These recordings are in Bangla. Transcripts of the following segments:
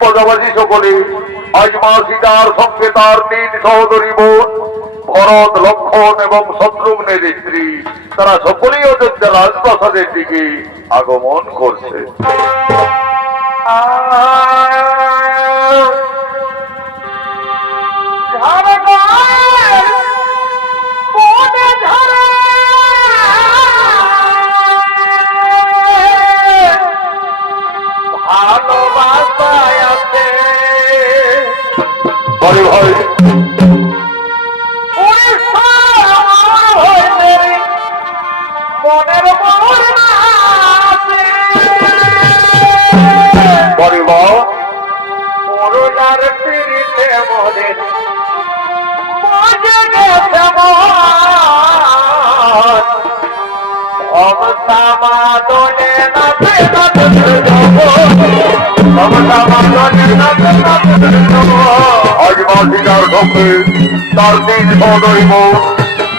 প্রজাবাসী সকলে আজ মা সীতার সঙ্গে তার 3 সহোদরী বোন ভরত, লক্ষ্মণ এবং শত্রুঘ্নের স্ত্রী তারা সকলেই অযোধ্যা রাজপ্রাসাদের দিকে আগমন করছে। আজ মা সীতার সঙ্গে তার 3 সহোদরী বোন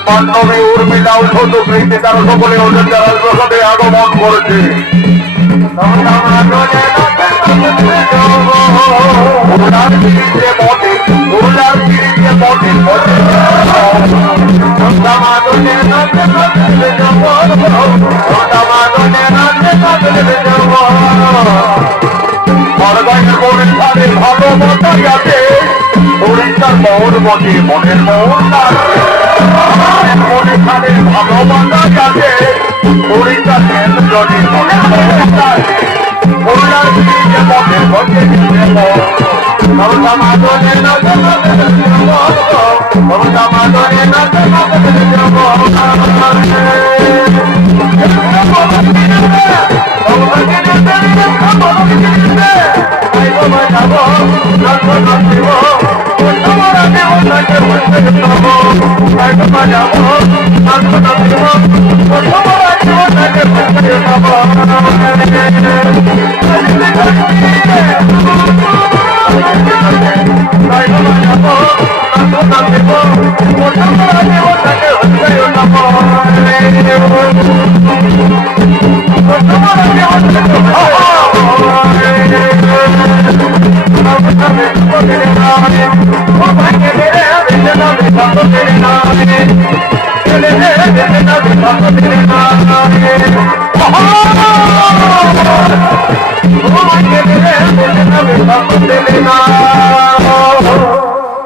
পাণ্ডবী, উর্মিলা ও শত্রুঘ্ন তারা সকলে অযোধ্যা রাজপ্রাসাদে আগমন করেছে। ভালোবাসাই আছে শরীরটার মন বটে, মনের মন মনে তাদের ভালোবাসাই আছে শরীরটা জলে মনের মন আছে মনের বটে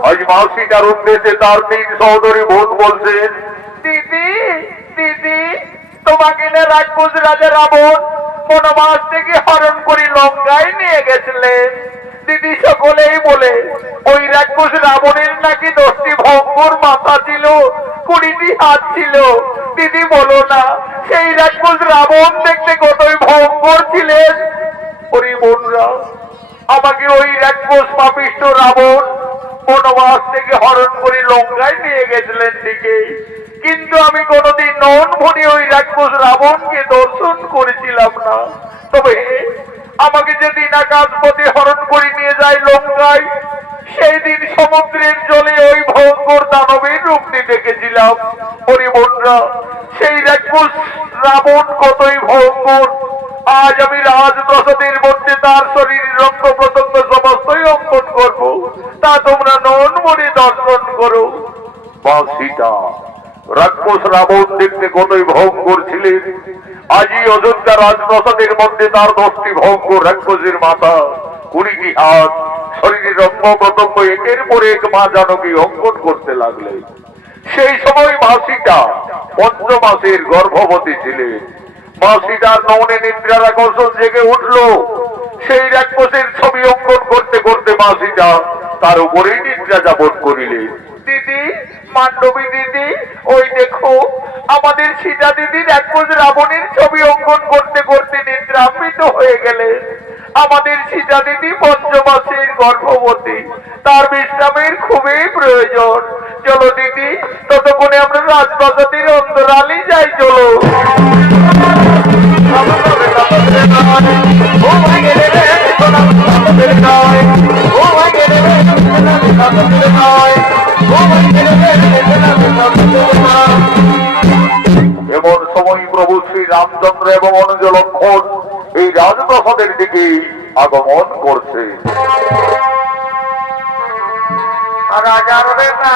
আজ মা সীতার উদ্দেশ্যে তার 3 সহোদরী বোন বলছেন, দিদি দিদি তোমাকে রাক্ষস রাজা রাবণ বনবাস থেকে হরণ করে লঙ্কায় নিয়ে গেছিলেন। দিদি সকলেই বলে ওই রাক্ষস রাবণের নাকি 10টি ভঙ্গুর মাথা ছিল, 20টি হাত ছিল। দিদি বলো না সেই রাক্ষস রাবণ দেখতে কতই ভঙ্গুর ছিলেন। ওরে বোনরা, আমাকে ওই রাক্ষস পাপিষ্ঠ রাবণ বনবাস থেকে হরণ করে লঙ্কায় নিয়ে গেছিলেন দিকে, কিন্তু আমি কোনোদিন নন ভনি ওই রাক্ষস রাবণকে দর্শন করেছিলাম না। তবে আমাকে যেদিন আকাশপথে হরণ করে নিয়ে যায় লঙ্কায়, সেই দিন সমুদ্রের জলে ওই ভয়ঙ্কর দানবের রূপটি দেখেছিলাম। ওরে বোনরা, সেই রাক্ষস রাবণ কতই ভয়ঙ্কর। আজ আমি রাজপ্রাসাদের মধ্যে তার শরীরের রক্ত প্রত্যঙ্গ সমস্তই অঙ্কন করব, তা তোমরা নন মনে দর্শন করো। মা সীতা, রাক্ষস রাবণ দেখতে কতই ভয়ঙ্কর ছিলেন। আজই অযোধ্যা রাজপ্রাসাদের মধ্যে তার 10টি ভয়ঙ্কর রাক্ষসের মাথা, 20টি হাত, শরীরের অঙ্গ প্রত্যঙ্গ একের পর এক মা জানকী অঙ্কন করতে লাগলেন। সেই সময় মা সীতা 5 মাসের গর্ভবতী ছিলেন। মা সীতার নয়নে নিদ্রার আকর্ষণ জেগে উঠল। সেই রাক্ষসের ছবি অঙ্কন করতে করতে মা সীতা তার উপরেই নিদ্রা যাপন করিলেন। দিদি, মান্ডবী দিদি, ওই দেখো আমাদের সীতা দিদি রাক্ষস রাবণের ছবি অঙ্কন করতে করতে নিদ্রামৃত হয়ে গেলেন। আমাদের সীতা দিদি 5 মাসের গর্ভবতী, তার বিশ্রামের খুবই প্রয়োজন। চলো দিদি, ততক্ষণে আমরা রাজপ্রাসাদের অন্তরালে যাই। চলো। Oh my God. তখনই প্রভু শ্রী রামচন্দ্র এবং অনুজ লক্ষণ এই রাজপ্রাসাদের দিকে আগমন করছে। রাজার বেটা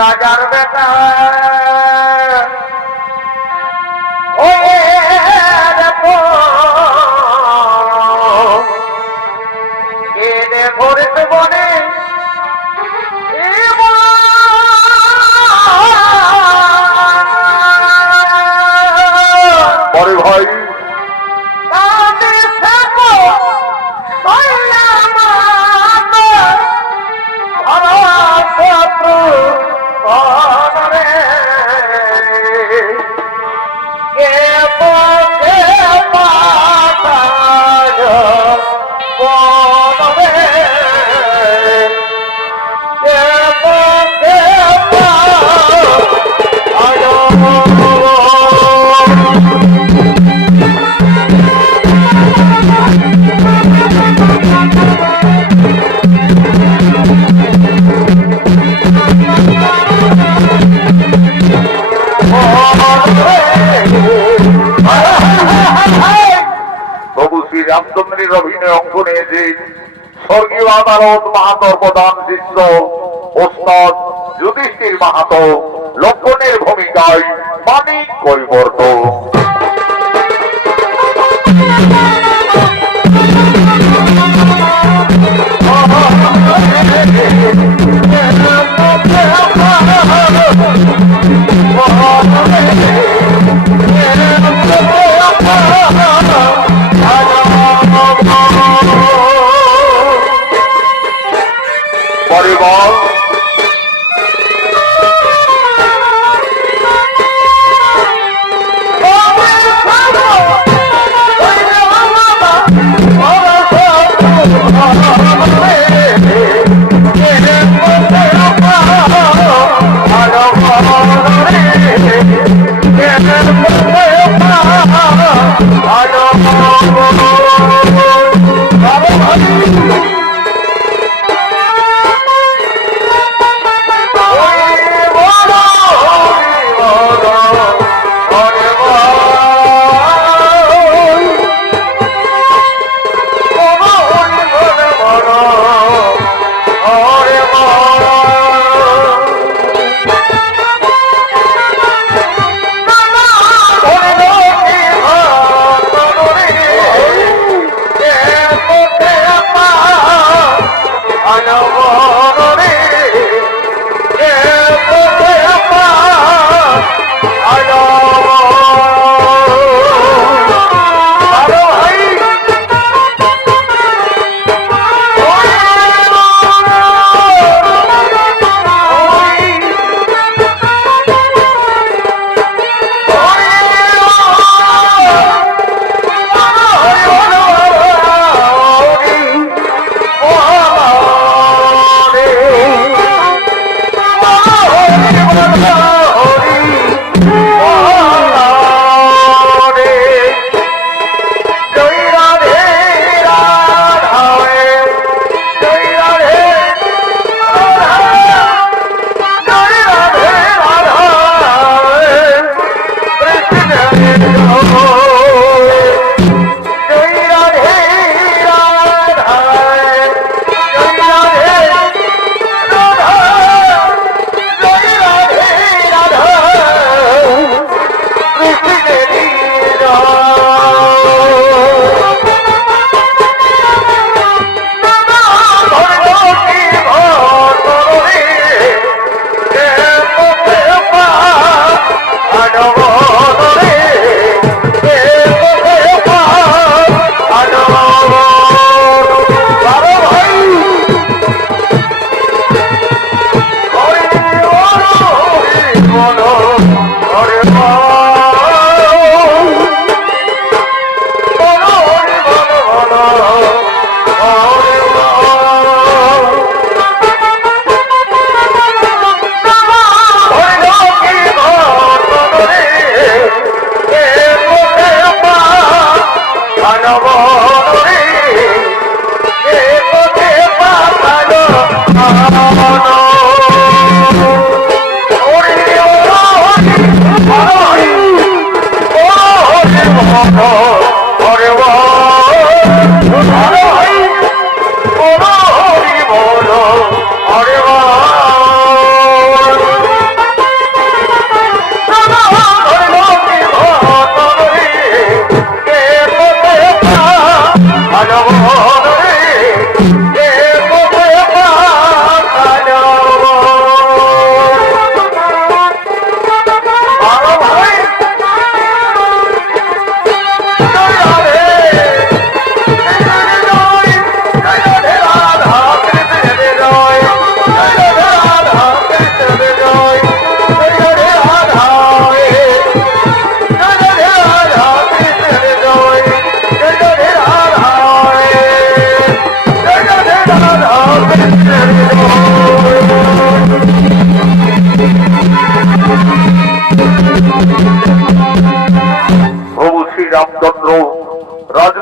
রাজার বেটা ভরিতে বনে পরে ভাই প্রভু শ্রী রামচন্দ্রের অভিনয় অংশ নিয়েছে স্বর্গীয় আদালত মাহাতোর প্রধান শিষ্য ওস্তাদ যুধিষ্ঠির মাহাতো, লক্ষণের ভূমিকায় মানিক কৈবর্ত। পরিবার Oh!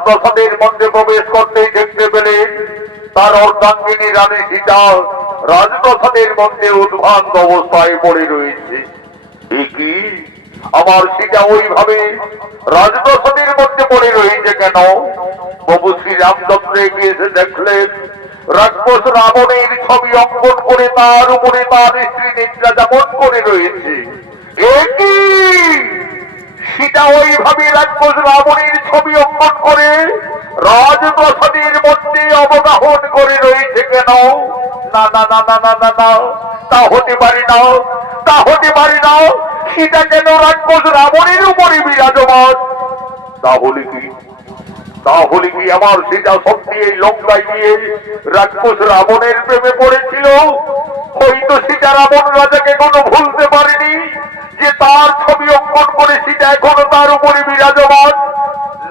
রাজপ্রাসাদের মধ্যে প্রবেশ করতেই দেখতে পেলেন তার অর্ধাঙ্গিনী রানী সীতা রাজপ্রাসাদের মধ্যে উদ্ভ্রান্ত অবস্থায় পড়ে রয়েছে। কি আমার সীতা ওইভাবে রাজপ্রাসাদের মধ্যে পড়ে রয়েছে কেন? প্রভু শ্রী রামচন্দ্র এসে দেখলেন রাক্ষস রাবণের ছবি অঙ্কন করে তার উপরে তার স্ত্রী নিদ্রা যাপন করে রয়েছে। সীতা ওইভাবে রাক্ষস রাবণের ছবি অঙ্কন করে রাজপ্রাসাদের মধ্যে অবগাহন করে রয়েছে কেন? না না না না না না না, তা হতে পারে না, তা হতে পারে না। সীতা কেন রাক্ষস রাবণের উপরে বিরাজমান? তাহলে কি, তাহলে কি আমার সীতা সত্যি এই লঙ্কায় গিয়ে রাক্ষস রাবণের প্রেমে পড়েছিল? হয়তো সীতা রাবণ রাজাকে কোনো ভুলতে পারেনি যে তার ছবি অঙ্কন করে সীতা এখনো তার উপরে বিরাজমান।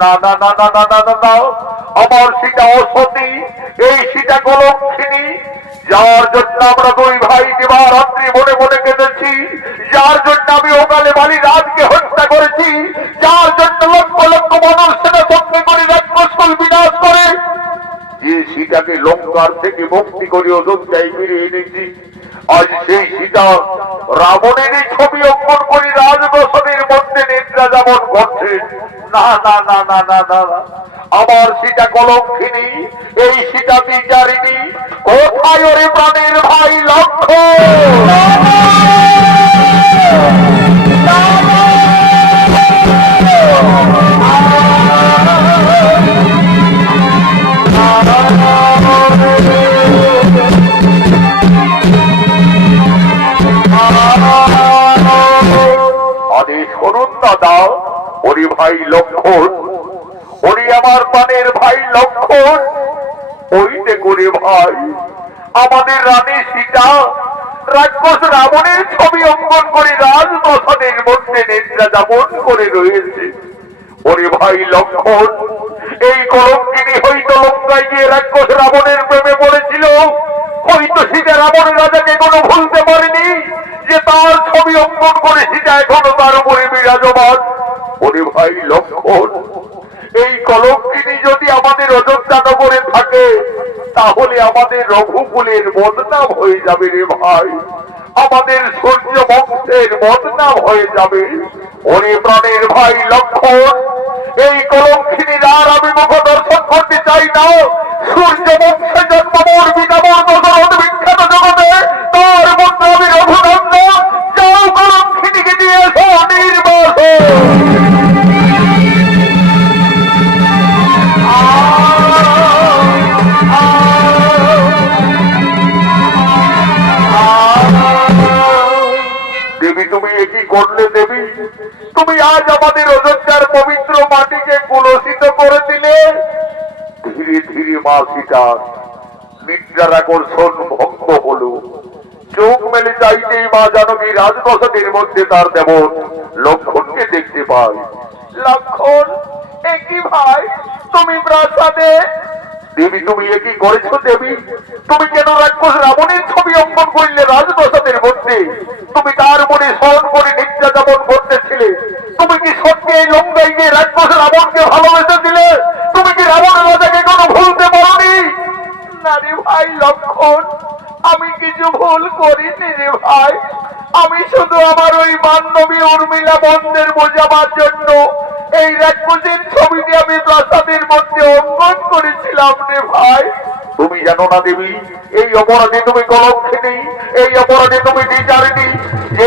না না না না না না না না, আমার সীতা অসতী, এই সীতা কলঙ্কিনী, যার জন্য আমরা দুই ভাই দিবারাত্রি মনে মনে কেঁদেছি, যার জন্য আমি ওকালে বালি রাজকে হত্যা করেছি, যার জন্য লক্ষ লক্ষ মানুষ সেটা সঙ্গে করে রাক্ষসকুল বিনাশ করে, যে সীতাকে লঙ্কার থেকে মুক্তি করে অযোধ্যায় ফিরিয়ে এনেছি, আজ সেই সীতা রাবণেরই ছবি অঙ্কন করে রাজপ্রাসাদের মধ্যে নিদ্রা যাপন করছে। না না না না না না, আমার সীতা কলঙ্কিনী, এই সীতা বিচারিণী, কোথায় ওরে প্রাণের ভাই লক্ষ্মণ? আদেশ করুন দাদা, ওরে ভাই লক্ষ্মণ, ওরে আমার প্রাণের ভাই লক্ষ্মণ, ওইতে করে ভাই আমাদের রানী সীতা রাক্ষস রাবণের ছবি অঙ্কন করে রাজপ্রাসাদের মধ্যে নিদ্রা যাপন করে রয়েছে। ওরে ভাই লক্ষ্মণ, এই কলঙ্কিনী হয়তো লঙ্কায় গিয়ে রাক্ষস রাবণের প্রেমে পড়েছিল, হয়তো সীতা রাবণ রাজাকে কোনো ভুলতে পারেনি যে তার ছবি অঙ্কন করে সীতা এখনো তার উপরে বিরাজমান। ওরে ভাই লক্ষ্মণ, এই কলঙ্কিনী যদি আমাদের অযোধ্যা নগরে থাকে, তাহলে আমাদের রঘুকুলের বদনাম হয়ে যাবে রে ভাই, আমাদের সূর্য বংশের বদনাম হয়ে যাবে। ওরে প্রাণের ভাই লক্ষ্মণ, এই কলঙ্কিনীর আর আমি মুখ দর্শন করতে চাই না। সূর্য বংশে জন্ম মোর পিতা মোর দশরথ বিখ্যাত জগতে, তার মধ্যে আমি রঘুনন্দন, যাও কলঙ্কিনীকে দিয়ে নির্বাসন। দেবী, তুমি একই করলে দেবী, তুমি আজ আমাদের অযোধ্যার পবিত্র মাটিকে কুলসিত করে দিলে। ধীরে ধীরে মা সীতার নিদ্রার আকর্ষণ ভঙ্গ হলো। চোখ মেলে চাইতেই মা জানকী রাজপ্রাসাদের মধ্যে তার দেবর লক্ষ্মণকে দেখতে পায়। লক্ষ্মণ, একই ভাই তুমি প্রাসাদে? দেবী, তুমি একই করেছো দেবী? তুমি কেন রাক্ষস রাবণের ছবি অঙ্কন করলে রাজপ্রাসাদের মধ্যে? তুমি তার মনে স্মরণ করে নিদ্রা যাপন করতেছিলে। তুমি কি সত্যি এই লঙ্কায় গিয়ে রাক্ষস রাবণকে ভালোবেসেছিলে? তুমি কি রাবণ রাজাকে কোনো ভুলতে পারোনি? না রে ভাই লক্ষ্মণ, আমি কিছু ভুল করিনি রে ভাই। আমি শুধু আমার ওই বান্ধবী উর্মিলা বন্ধের বোঝাবার জন্য এই রাক্ষসের ছবিটি আমি প্রাসাদের মধ্যে অঙ্কন করেছিলাম রে ভাই। তুমি জানো না দেবী, এই অপরাধে তুমি কলঙ্কিনী, এই অপরাধে তুমি বিচারিণী।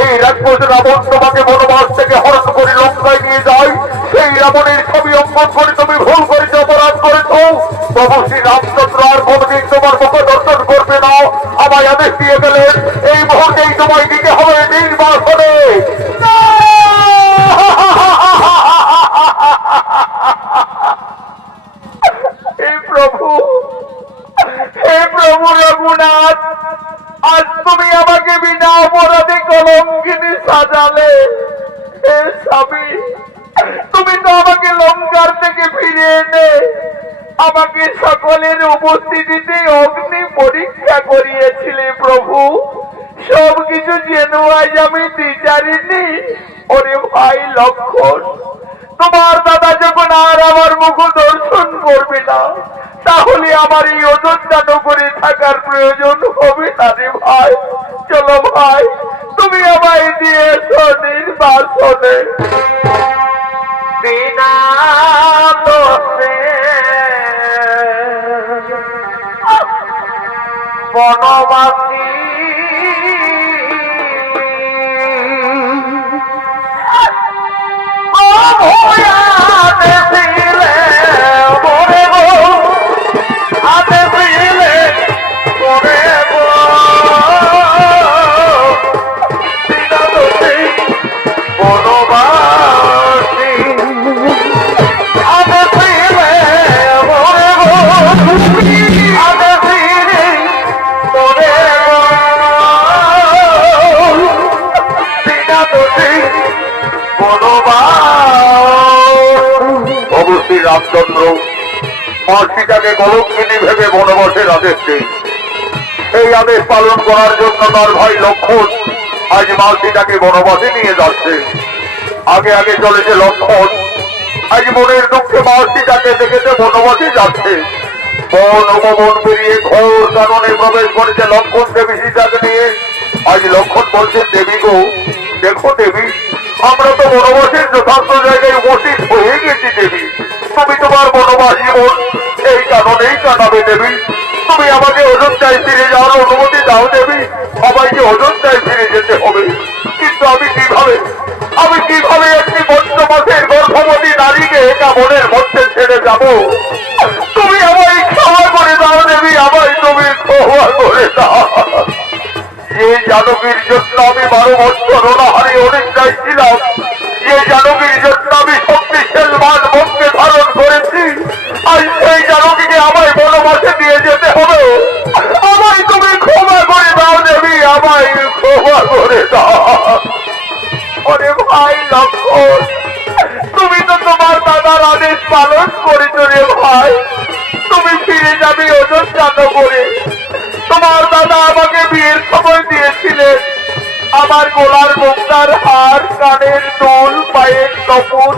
এই রাক্ষস রাবণ তোমাকে বনবাস থেকে হরণ করে লঙ্কায় নিয়ে যায়, সেই রাবণের ছবি অঙ্কন করে তুমি ভুল করেছো, অপরাধ করেছো। প্রভু শ্রী রামচন্দ্র আর কোনদিন তোমার মুখ দর্শন করবে না, আমায় আদেশ দিয়ে গেলেন এই মুহূর্তেই তোমায় দিতে হবে নির্বাসনে। হে প্রভু, হে প্রভু রঘুনাথ, আজ তুমি আমাকে বিনা অপরাধে কলঙ্কিনী সাজালে। হে স্বামী, তুমি তো আমাকে লঙ্কার থেকে ফিরে এনে আমাকে সকলের উপস্থিতিতে অগ্নি পরীক্ষা করিয়েছিলে প্রভু। সবকিছু যেন আজ আমি বিচারিনি। ওরে ভাই লক্ষ্মণ, তোমার দাদা যখন আর আমার মুখ দর্শন করবে না, তাহলে আমার এই অযোধ্যা নগরে থাকার প্রয়োজন হবে না রে ভাই। চলো ভাই, তুমি আমায় দিয়ে এসো নির্বাসনে। বিনা দোষে বনবাসী রামচন্দ্র মাসিটাকে কলঙ্কিনী ভেবে বনবাসের আদেশ দেয়। এই আদেশ পালন করার জন্য তার ভাই লক্ষণ আজ মাসিটাকে বনবাসে নিয়ে যাচ্ছে। আগে আগে চলেছে লক্ষণ। আজ মনের দুঃখে মাসিটাকে দেখেছে বনবাসে যাচ্ছে। বন উপবন পেরিয়ে ঘোর কাননে প্রবেশ করেছে লক্ষণ দেবী সীতাকে নিয়ে। আজ লক্ষণ বলছেন, দেবী গো, দেখো দেবী, আমরা তো বনবাসের যথার্থ জায়গায় উপস্থিত হয়ে গেছি দেবী। তুমি তোমার বনবাস জীবন এই কারণেই কাটাবে দেবী। তুমি আমাকে অযোধ্যায় ফিরে যাওয়ার অনুমতি দাও দেবী। সবাইকে অযোধ্যায় ফিরে যেতে হবে, কিন্তু আমি কিভাবে একটি পঞ্চমাসের গর্ভবতী নারীকে একা বনের মধ্যে ছেড়ে যাব? তুমি আমায় ক্ষমা করে দাও দেবী, আমায় তুমি ক্ষমা করে দাও। যে জানকীর জন্য আমি 12 বছর অনাহারে অনিদ্রায় ছিলাম, যে জানকীর জন্য আমি শক্তিশাল মান মনকে ধারণ করেছি, আজ সেই জানকীকে আমায় বনবাসে দিয়ে যেতে হবে। আমায় তুমি ক্ষমা করে দাও দেবী, আমায় ক্ষমা করে দাও। ওরে ভাই লক্ষণ, তুমি তো তোমার দাদার আদেশ পালন করেছো রে ভাই। তুমি ফিরে যাবে অযোধ্যা নগরে। তোমার দাদা আমাকে বিয়ের সময় দিয়েছিলেন আমার গলার মুক্তার হার, কানের দুল, পায়ের নপুর।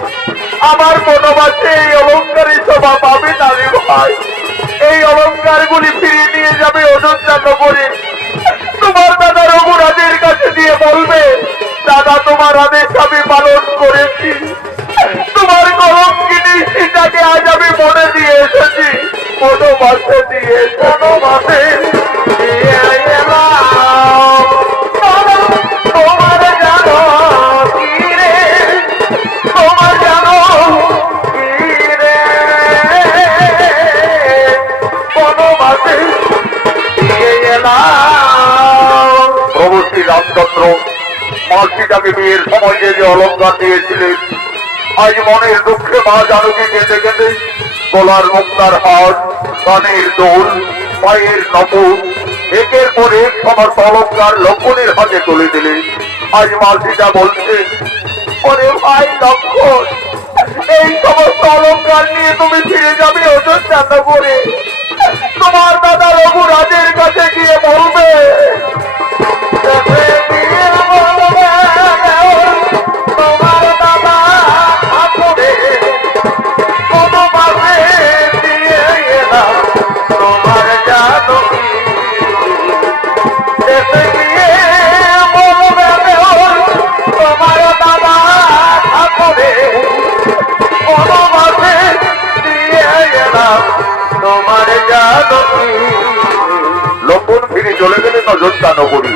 আমার বনবাসে এই অলঙ্কারের শোভা পাবে না রে ভাই। এই অলঙ্কার গুলি ফিরিয়ে নিয়ে যাবে অযোধ্যা নগরে। তোমার দাদা রঘুরাজের কাছে দিয়ে বলবে, দাদা তোমার আদেশ আমি পালন করেছি। তোমার কলঙ্কিনী সীতাকে আজ আমি মনে দিয়ে এসেছি, বনবাসে দিয়ে বনবাসে দিয়ে এলাম। তোমার জানো কি রে, তোমার জানো কি রে, বনবাসে দিয়ে এলাম। প্রভু শ্রী রামচন্দ্র মাসিটাকে বিয়ের সময় যে অলঙ্কার দিয়েছিলেন, আজ মনের দুঃখে মা জানকী কেঁদে কেঁদে গলার মুক্তার হার, কানের দোল, পায়ের নপুর একের পর এক সমস্ত অলঙ্কার লক্ষণের হাতে তুলে দিলে। আজ মাসিটা বলছে, ওরে ভাই লক্ষণ, এই সমস্ত অলঙ্কার নিয়ে তুমি ফিরে যাবে অযোধ্যা নগরে। তোমার দাদা রঘুরাজের কাছে গিয়ে বলবে, তোমার দাদা আসবে বনবাসে দিয়ে এলাম। তোমার জানকী দেশে গিয়ে বলবে, তোমার দাদা আসবে বনবাসে দিয়ে এলাম। তোমার জানকী। লক্ষণ ফিরে চলে গেলেন অযোধ্যা নগরী।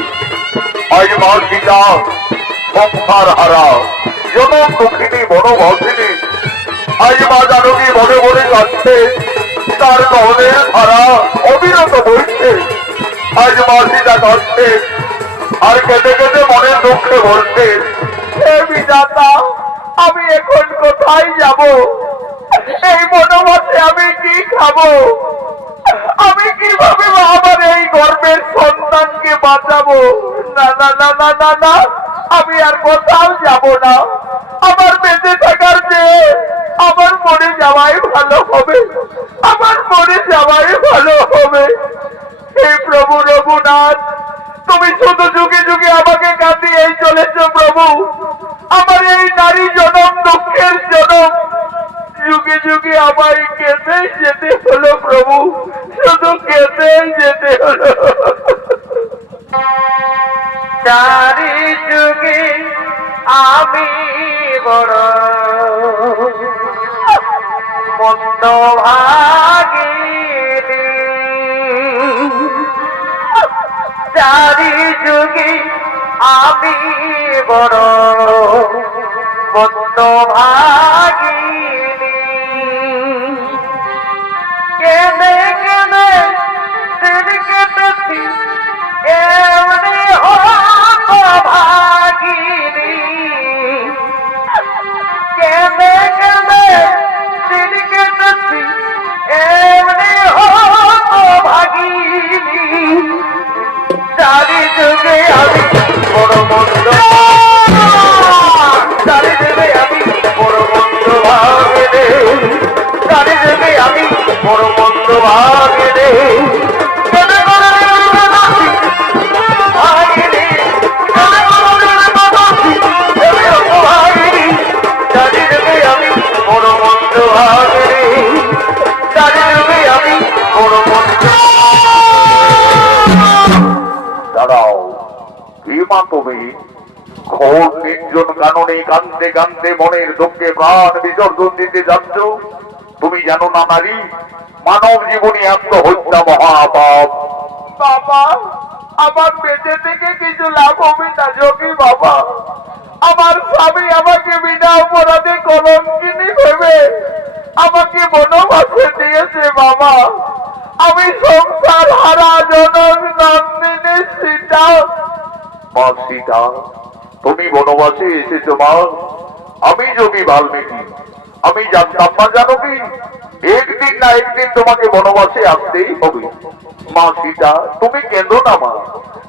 আজ মা সীতা সংসার হারা, জনম দুঃখিনী বনবাসিনী। আজ মা জানকী বনে বনে যাচ্ছে, তার কহনের ধারা অবিরত বইছে। আজ মা সীতা কাঁদছে আর কেঁদে কেঁদে মনের দুঃখে বলছে, হে বিধাতা, আমি এখন কোথায় যাব? এই বনবাসে আমি কি খাবো? আমি কিভাবে আমার এই গর্ভের সন্তানকে বাঁচাবো? না না না না না না, আমি আর কোথাও যাব না। আমার বেঁচে থাকার চেয়ে আমার মরে যাওয়াই ভালো হবে, আমার মরে যাওয়াই ভালো হবে। হে প্রভু রঘুনাথ, তুমি শুধু যুগে যুগে আমাকে কাঁদিয়েই চলেছ প্রভু। আমার এই নারী জনম দুঃখের জনম, যুগে যুগে আমায় কেঁদে যেতে যেতে হলো। চারি যুগে আমি বড় মন্দ ভাগিনী, চারি যুগে আমি বড় মন্দ ভাগিনী। কেনে কেনে দিন কেটেছি এমনি হত ভাগিনী, কেনে কেনে দিন কেটেছি এমনি হত ভাগিনী। চারি যুগে আমি বড় মন্দ, চারি যুগে আমি বড় মন্দ ভাগিনী, চারি যুগে আমি বড় মন্দ ভাগিনী। দাঁড়াও, কি মা তুমি? ঘোর নির্জন কাননে কান্দে কান্দে মনের দুঃখে প্রাণ বিসর্জন দিতে যাচ্ছ। তুমি জানো না নারী, মানব জীবনে আত্মহত্যা মহাপাপ। বাবা, আমার বেঁচে থেকে কিছু লাভ হবে না যোগী বাবা। আমার স্বামী আমাকে বিনা অপরাধে কলঙ্কিনী ভেবে আমাকে বনবাসে দিয়েছে বাবা। আমি সংসার হারা জনক নন্দিনী সীতা। মা সীতা, তুমি বনবাসে এসেছো মা? আমি যোগী বাল্মীকি, আমি জানতাম না জানো কি? একদিন না একদিন তোমাকে বনবাসে আসতেই হবে। মা সীতা, তুমি কেঁদো না মা।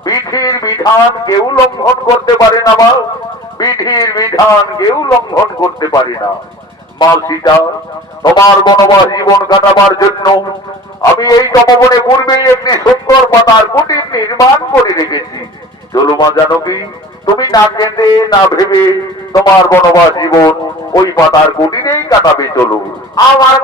বিধির বিধান কেউ লঙ্ঘন করতে পারে না মা, বিধির বিধান কেউ লঙ্ঘন করতে পারে না। মা সীতা, তোমার বনবাস জীবন কাটাবার জন্য আমি এই তপবনে পূর্বেই একটি সুন্দর পাতার কুটির নির্মাণ করে রেখেছি। চলো মা জানকী, তুমি না কেঁদে না ভেবে তোমার বনবাস জীবন ওই পাতার কুটিরেই কাটাবে। চলো। আমার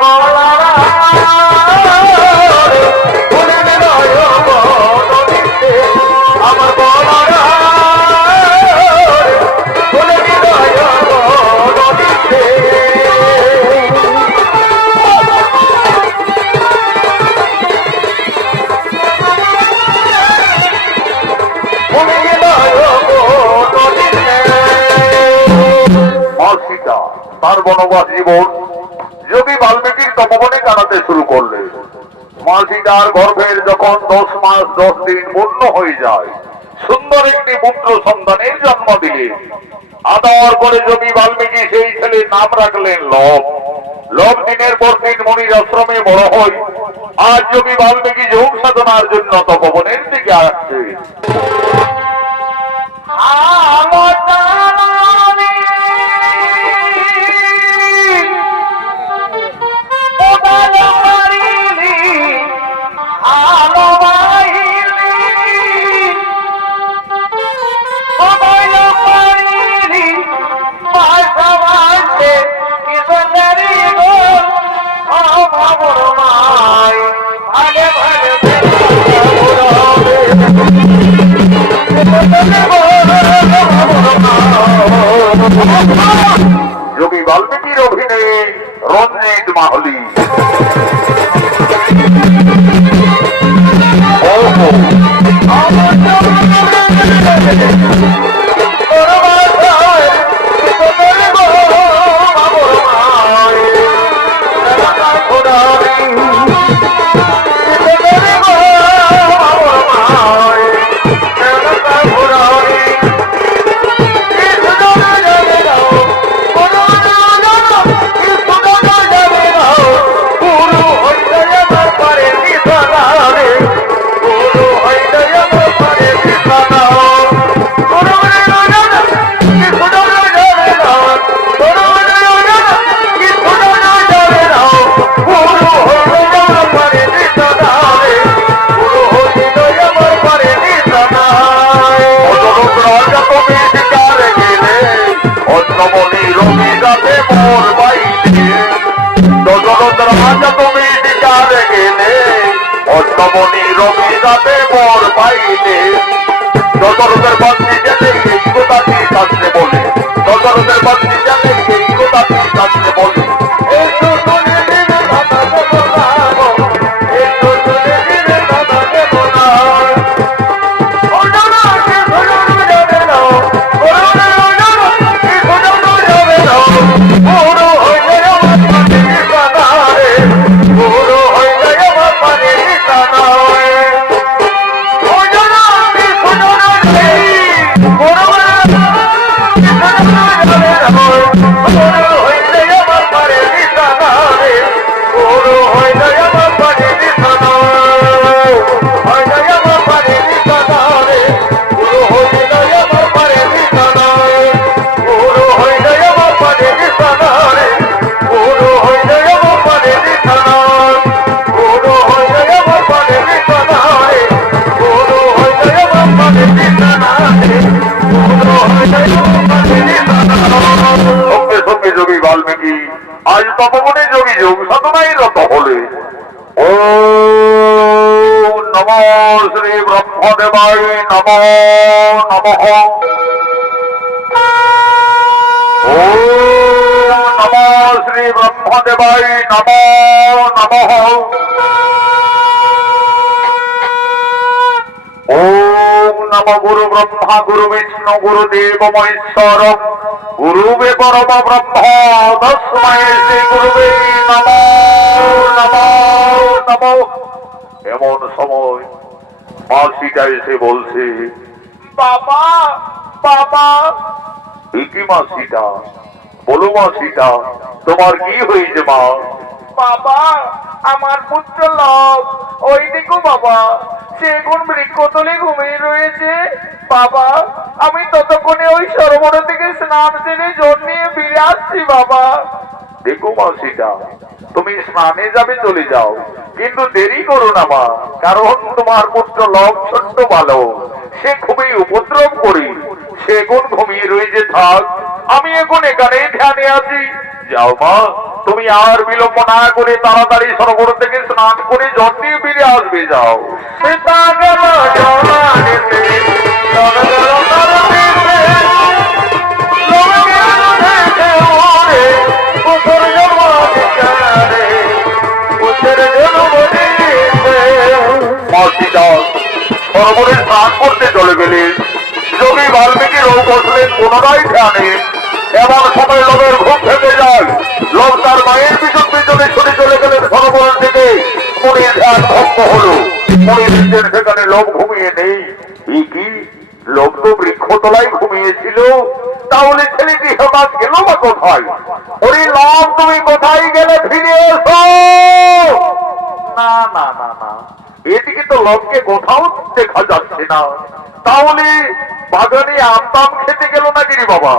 তার বনবাস জীবন যোগী বাল্মীকির তপবনে কাটাতে শুরু করলে। মা সীতার গর্ভের যখন 10 মাস 10 দিন পূর্ণ হয়ে যায়, সুন্দর একটি পুত্র সন্তানের জন্ম দিলেন। আদর করে যোগী বাল্মীকি সেই ছেলের নাম রাখলেন লব। লব দিনের পর দিন মুনির আশ্রমে বড় হয়। আজ যোগী বাল্মীকি যোগ সাধনার জন্য তপবনের দিকে আসছে। যোগী বাল্মীকির অভিনয়ে রঞ্জিত মাহলি। অষ্টমণি রবি রাতে বর পাইলে দশরথের বান্দি জানে এই কথাটি শাস্ত্রে বলে দশরথের বান্দি জানে এই কথাটি শাস্ত্রে বলে একটু শুনে দিলে কথা দেব না একটু শুনে দিলে কথা দেব না যোগী বাল্মীকি আজ তপবনে যোগী যোগ সাধনাই রত হলে ও নম শ্রী ব্রহ্মদেবায় নম নমঃ ও নম শ্রী ব্রহ্মদেবায় নম নমঃ ওম নম গুরু ব্রহ্মা গুরু বিষ্ণু গুরুদেব মহেশ্বর গুরুবে পরম ব্রহ্ম তস্মৈ শ্রী গুরুবে নমো নমো নমো। এমন সময় মাসিটা এসে বলছে বাবা বাবা। কি মাসিটা? বলো মাসিটা তোমার কি হয়েছে মা? বাবা আমার পুত্র লব ওই দেখো বাবা সে এখন বৃক্ষতলে ঘুমিয়ে রয়েছে। বাবা আমি ততক্ষণে ওই সরোবর থেকে স্নান সেরে জল নিয়ে ফিরে আসছি বাবা। দেখো মাসিটা তুমি স্নানে যাবে চলে যাও কিন্তু দেরি করো না মা, কারণ তোমার পুত্র লব ছোট্ট বালক সে খুবই উপদ্রব করি, সে এখন ঘুমিয়ে রয়েছে থাক, আমি এখন এখানেই ধ্যানে আছি। যাও মা তুমি আর বিলম্ব না করে তাড়াতাড়ি সরোবর থেকে স্নান করে জল নিয়ে ফিরে আসবে যাও। সীতা গেল জলানিতে সরোবরে স্নান করতে চলে গেলেন। যোগী বাল্মীকি রোগ বসলেন পুনরায় ধ্যানে। এমন সময় লোকের ঘুম থেকে যায়। লোক তার মায়ের পিছন পিছনে ছুটে চলে গেলেন সরোবর থেকে। মনের ধ্যান ভঙ্গ হলো। মনের সেখানে লোক ঘুমিয়ে নেই। কি লোক তো বৃক্ষতলায় ঘুমিয়েছিল, তাহলে ছেলেটি হঠাৎ গেল বা কোথায়? ওরে লোক তুমি কোথায় গেলে ফিরে এসো। না না না না এদিকে তো লোককে কোথাও দেখা যাচ্ছে না। তাহলে বাগানে আমদাম খেতে গেল নাকি রে বাবা?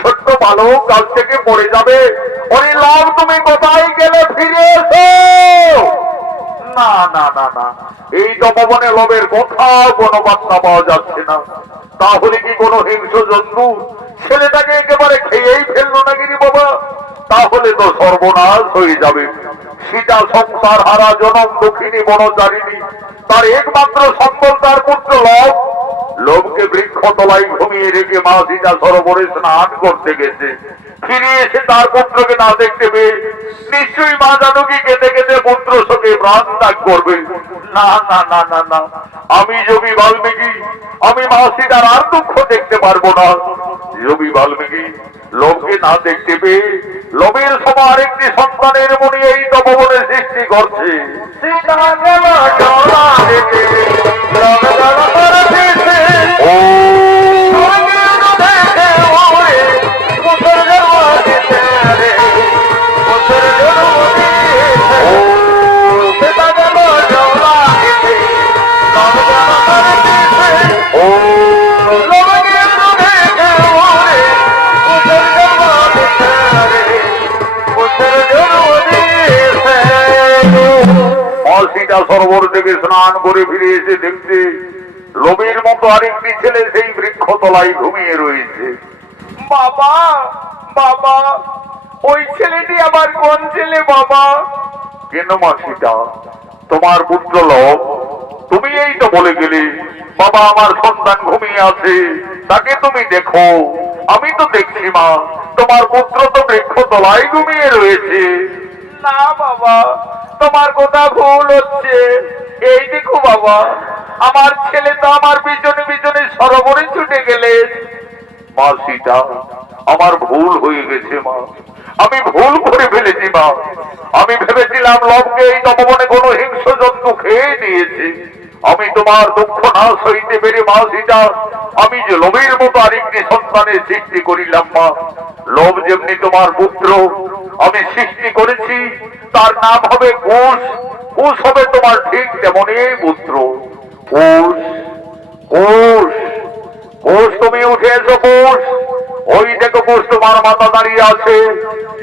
ছোট্ট বালক গাছ থেকে পড়ে যাবে। ওরে লোক তুমি কোথায় গেলে ফিরে এসো। না না না না এই তপবনে লোভের কোথাও কোনো বার্তা পাওয়া যাচ্ছে না। তাহলে কি কোনো হিংস্র জন্তু ছেলেটাকে একেবারে খেয়েই ফেললো নাকি রে বাবা? তাহলে তো সর্বনাশ হয়ে যাবে। সীতা সংসার হারা জনম দুঃখিনী বনচারিণী, তার একমাত্র সম্বল তার পুত্র লোভ। লোভকে বৃক্ষতলায় ঘুমিয়ে রেখে মা সীতা সরোবরে স্নান করতে গেছে। ফিরে এসে তার পুত্রকে না দেখতে পেয়ে নিশ্চয়ই মা জানকী কেঁদে কেঁদে পুত্র শোকে প্রাণ ত্যাগ করবে। না না না না না আমি যোগী বাল্মীকি আমি মা সীতার আর দুঃখ দেখতে পারবো না। যোগী বাল্মীকি লোভকে না দেখতে পেয়ে লোভের সময় আরেকটি সন্তানের মনে এই তপবনে সৃষ্টি করছে। সীতা গেল জলানিতে সীতা সরোবর থেকে স্নান করে ফিরে এসে দেখতে লোভের মতো আরেকটি ছেলে সেই বৃক্ষতলায় ঘুমিয়ে রয়েছে। বাবা বাবা ওই ছেলেটি আবার কোন ছেলে বাবা? কেন মা সীতা তোমার পুত্র লব, তুমি এই তো বলে গেলে বাবা আমার সন্তান ঘুমিয়ে আছে, তাকে তুমি দেখো। আমি তো দেখছি মা, তোমার পুত্র তো বৃক্ষ তলায় ঘুমিয়ে রয়েছে। না বাবা, তোমার কথা ভুল হচ্ছে। এই দেখো বাবা, আমার ছেলে তো আমার পিছনে পিছনে সরোবরে ছুটে গেলেন। মা সীতা, আমার ভুল হয়ে গেছে মা, আমি ভুল করে ফেলেছি মা। আমি ভেবেছিলাম লবকে এই তপবনে কোনো হিংস্র জন্তু খেয়ে নিয়েছে। আমি তোমার দুঃখ না সইতে পেরে মা সীতা, আমি যে লোভের মতো আরেকটি সন্তানের সৃষ্টি করিলাম মা। লোভ যেমনি তোমার পুত্র আমি সৃষ্টি করেছি, তার নাম হবে কুশ। কুশ হবে তোমার ঠিক তেমনই পুত্র। কুশ, কুশ, কুশ, তুমি উঠে এসো কুশ। ওই দেখো কুশ, তোমার মাতা দাঁড়িয়ে আছে।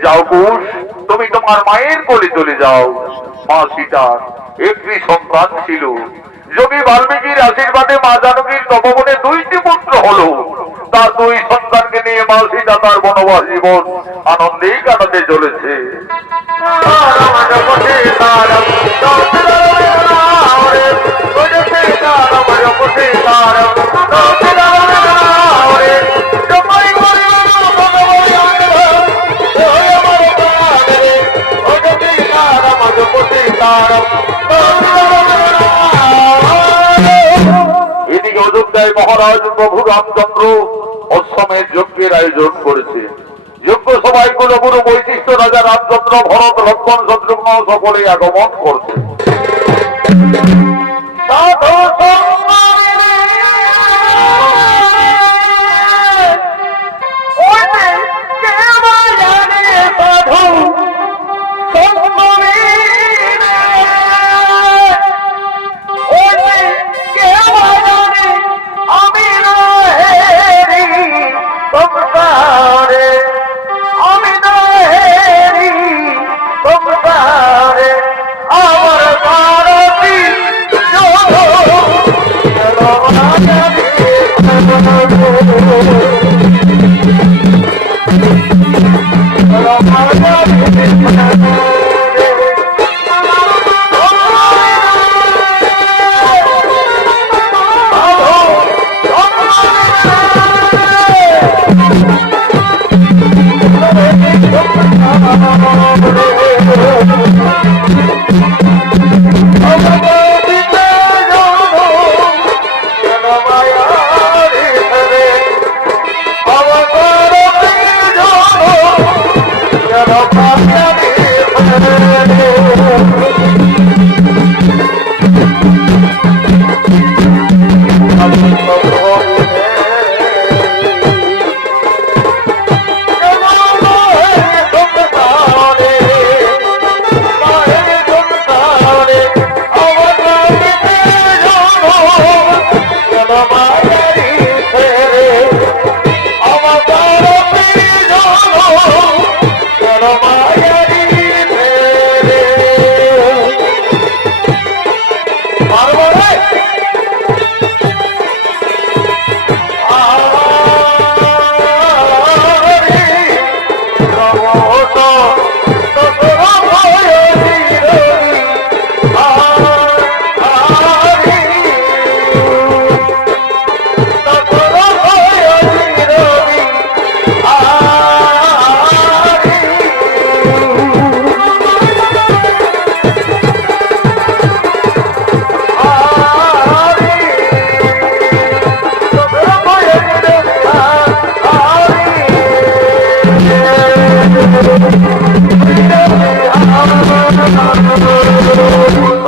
যাও কুশ, তুমি তোমার মায়ের কোলে চলে যাও। মা সীতার একটি সন্তান ছিল। যোগী বাল্মীকির আশীর্বাদে মা জানকীর তপবনে দুইটি পুত্র হলো। তার দুই সন্তানকে নিয়ে মা সীতা তার বনবাস জীবন আনন্দেই কাটাতে চলেছে। এদিকে অযোধ্যায় মহারাজ প্রভু রামচন্দ্র অশ্বমেধ যজ্ঞের আয়োজন করেছে। যজ্ঞ সভায় কুলগুরু বৈশিষ্ট্য রাজা রামচন্দ্র, ভরত, লক্ষ্মণ, শত্রুঘ্ন সকলে আগমন করছে।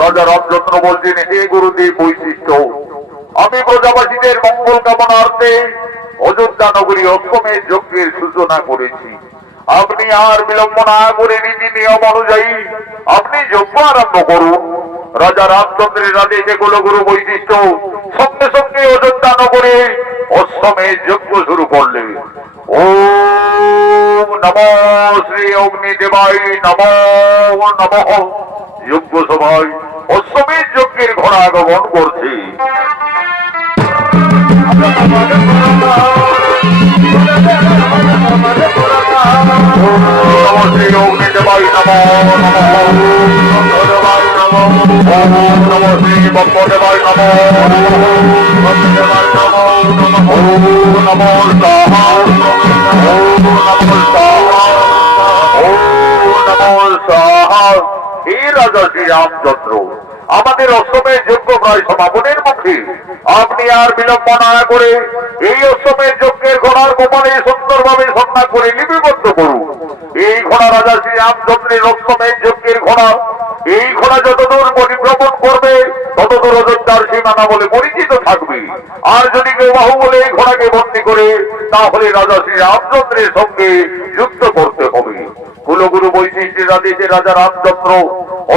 রাজা রামচন্দ্র বলছেন, হে গুরুদেব বৈশিষ্ট্য, আমি প্রজাবাসীদের মঙ্গল কামনার্থে অযোধ্যা নগরী অশ্বমেধ যজ্ঞের সূচনা করেছি। আপনি আর বিলম্ব না করে রীতি নিয়ম অনুযায়ী আপনি যজ্ঞ আরম্ভ করুন। রাজা রামচন্দ্রের আদেশে কুলগুরু বৈশিষ্ট্য সঙ্গে সঙ্গে অযোধ্যা নগরে অশ্বমেধ যজ্ঞ শুরু করলেন। ওম নমো শ্রী অগ্নিদেবায় নমো নমঃ। যজ্ঞ সভায় অশ্বমেধ যজ্ঞের ঘোড়া আগমন করছে। নমো শ্রী অগ্নিদেবায় নমো নমঃ। নমঃ শ্রী বব্বদেবায় নমঃ বব্বদেবায় নমঃ নমঃ সাহা নমঃ সাহা নমঃ সাহা। হে রাজা শ্রী রামচন্দ্র, আমাদের অশ্বমের যজ্ঞ প্রায় সমাপনের মুখে। আপনি আর বিলম্ব না করে এই অশ্বমের যজ্ঞের ঘোড়ার কপালে সুন্দরভাবে সন্ধ্যা করে লিপিবদ্ধ করুন। এই ঘোড়া রাজা শ্রী রামচন্দ্রের অশ্বমের যজ্ঞের ঘোড়া। এই ঘোড়া যতদূর পরিভ্রমণ করবে ততদূর অযোধ্যার সীমানা বলে পরিচিত থাকবে। আর যদি কেউ বাহু বলে এই ঘোড়াকে বন্দী করে, তাহলে রাজা শ্রী রামচন্দ্রের সঙ্গে যুদ্ধ করতে হবে। কুলগুরু বৈশিষ্ট্যের আদেশে রাজা রামচন্দ্র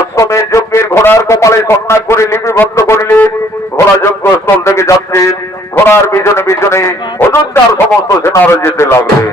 অশ্বমের যজ্ঞের ঘোড়ার কপালে সন্ন্যাস করে লিপিবদ্ধ করিলেন। ঘোড়া যজ্ঞস্থল থেকে যাচ্ছেন, ঘোড়ার পিছনে পিছনে অযোধ্যার সমস্ত সেনারা যেতে লাগলেন।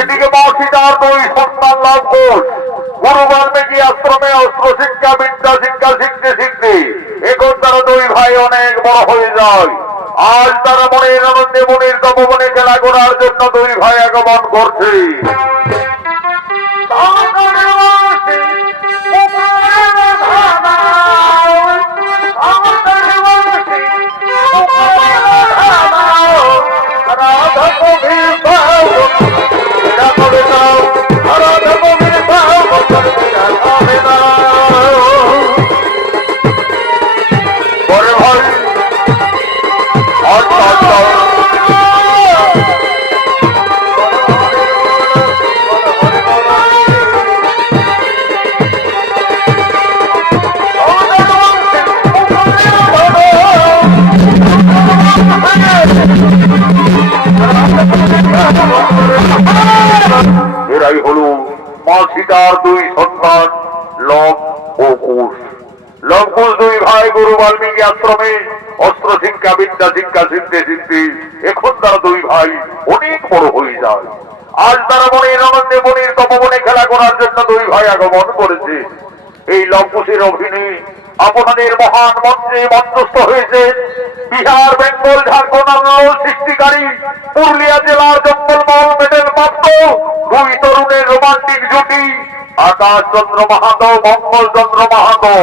এদিকে মাসিদার দুই সন্তান লাভ কোষ গুরু বাল্মীকি আশ্রমে অস্ত্র শিক্ষা বিদ্যা শিক্ষা শিখতে শিখতে এখন তারা দুই ভাই অনেক বড় হয়ে যায়। আজ তারা মনের আনন্দে মনের তপবনে খেলা করার জন্য দুই ভাই আগমন করছে। এরাই হল মা সীতার দুই সন্তান লব ও কুশ। লব কুশ দুই ভাই গুরু বাল্মীকি আশ্রমে অস্ত্র শিক্ষা বিদ্যা শিক্ষা শিখতে শিখতে এখন তারা দুই ভাই অনেক বড় হয়ে যায়। আজ তারা মনের আনন্দে মনের তপবনে খেলা করার জন্য দুই ভাই আগমন করেছে। এই লব কুশের অভিনয় আপনাদের মহান মঞ্চে মঞ্চস্থ হয়েছে বিহার, বেঙ্গল, ঝাড়খণ্ড সৃষ্টিকারী পুরুলিয়া জেলার জঙ্গলমহল মেডেল প্রাপ্ত দুই তরুণের রোমান্টিক জুটি আকাশ চন্দ্র মাহাতো, মঙ্গল চন্দ্র মাহাতো।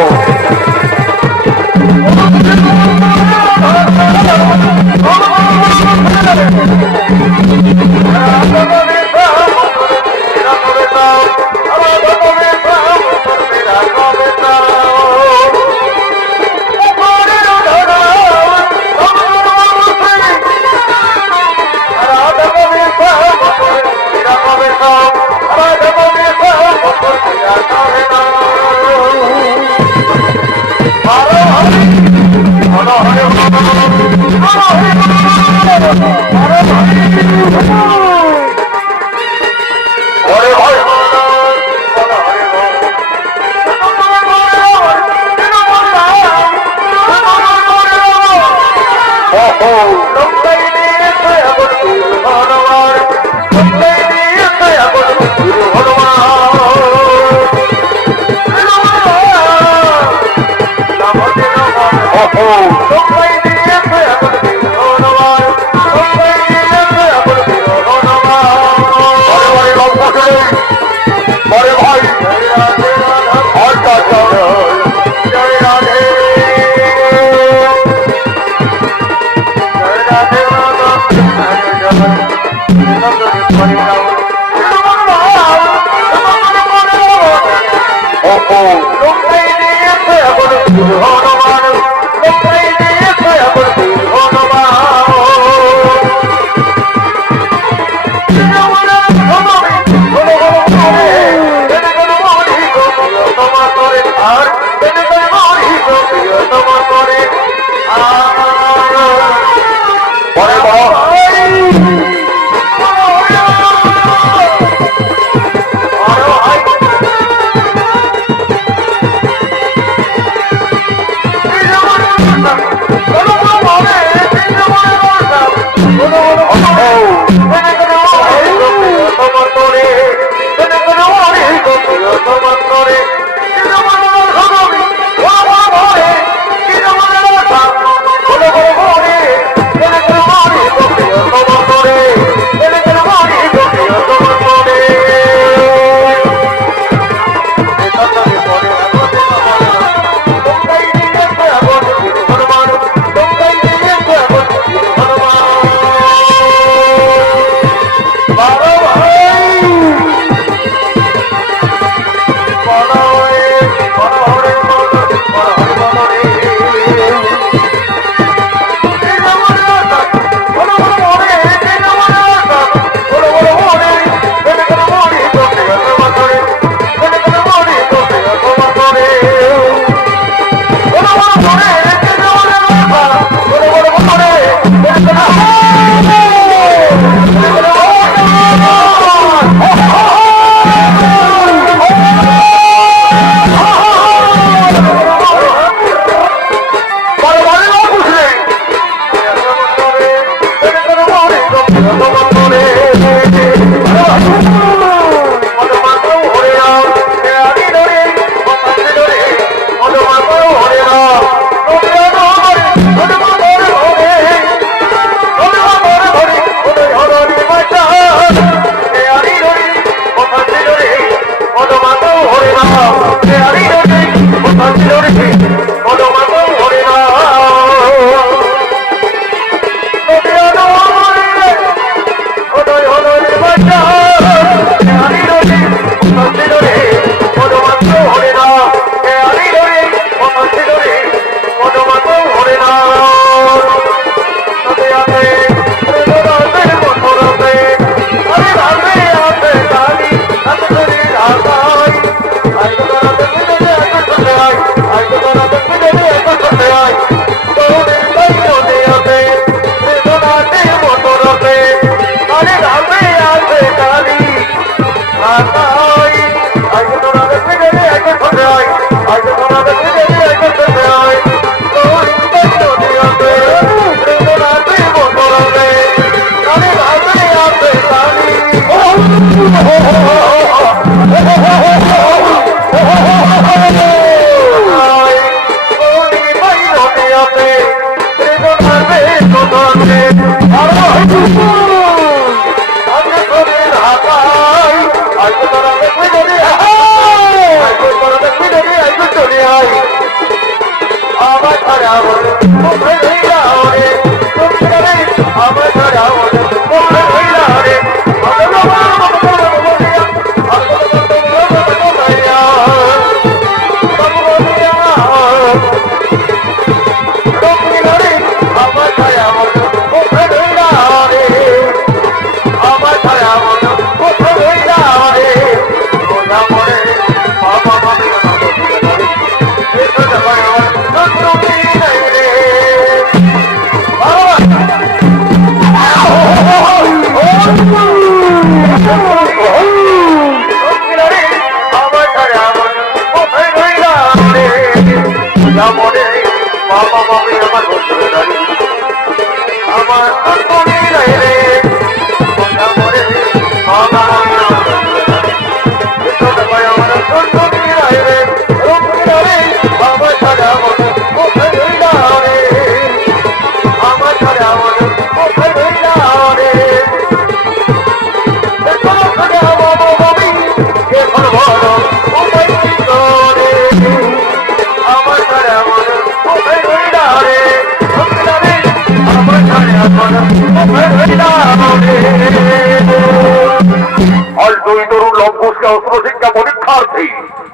অস্ত্রশিক্ষা পরীক্ষার্থী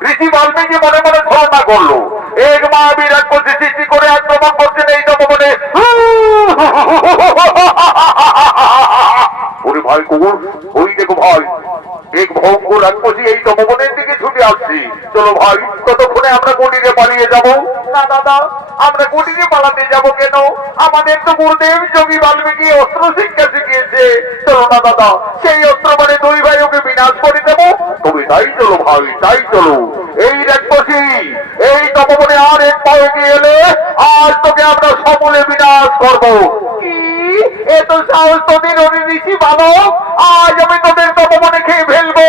ঋষি বাল্মীকি মনে মনে ধারণা করলো এক মহাবীর এক সৃষ্টি করে আক্রমণ করছেন এই তপবনে। ওরে ভাই কুকুর, ওই দেখো ভাই, এক ভয়ঙ্কর রাক্ষসী এই তপবনের দিকে ছুটে আসছি। চলো ভাই, ততক্ষণে আমরা কুটিরে পালিয়ে যাব। না দাদা, আমরা কুটিরে পালাতে যাব কেন? আমাদের তো গুরুদেব যোগী বাল্মীকি অস্ত্র শিক্ষা শিখিয়েছে। চলো না দাদা, সেই অস্ত্র মানে দুই ভাই ওকে বিনাশ করে দেবো। তবে তাই চলো ভাই, তাই চলো। এই রাক্ষসী এই তপবনে আর এক পায়ে এলে আজ তোকে আমরা সকলে বিনাশ করবো। কি এত সাহস তোদের? ঋষি বালক, আজ আমি তোদের তপবনে খেয়ে ফেলবো।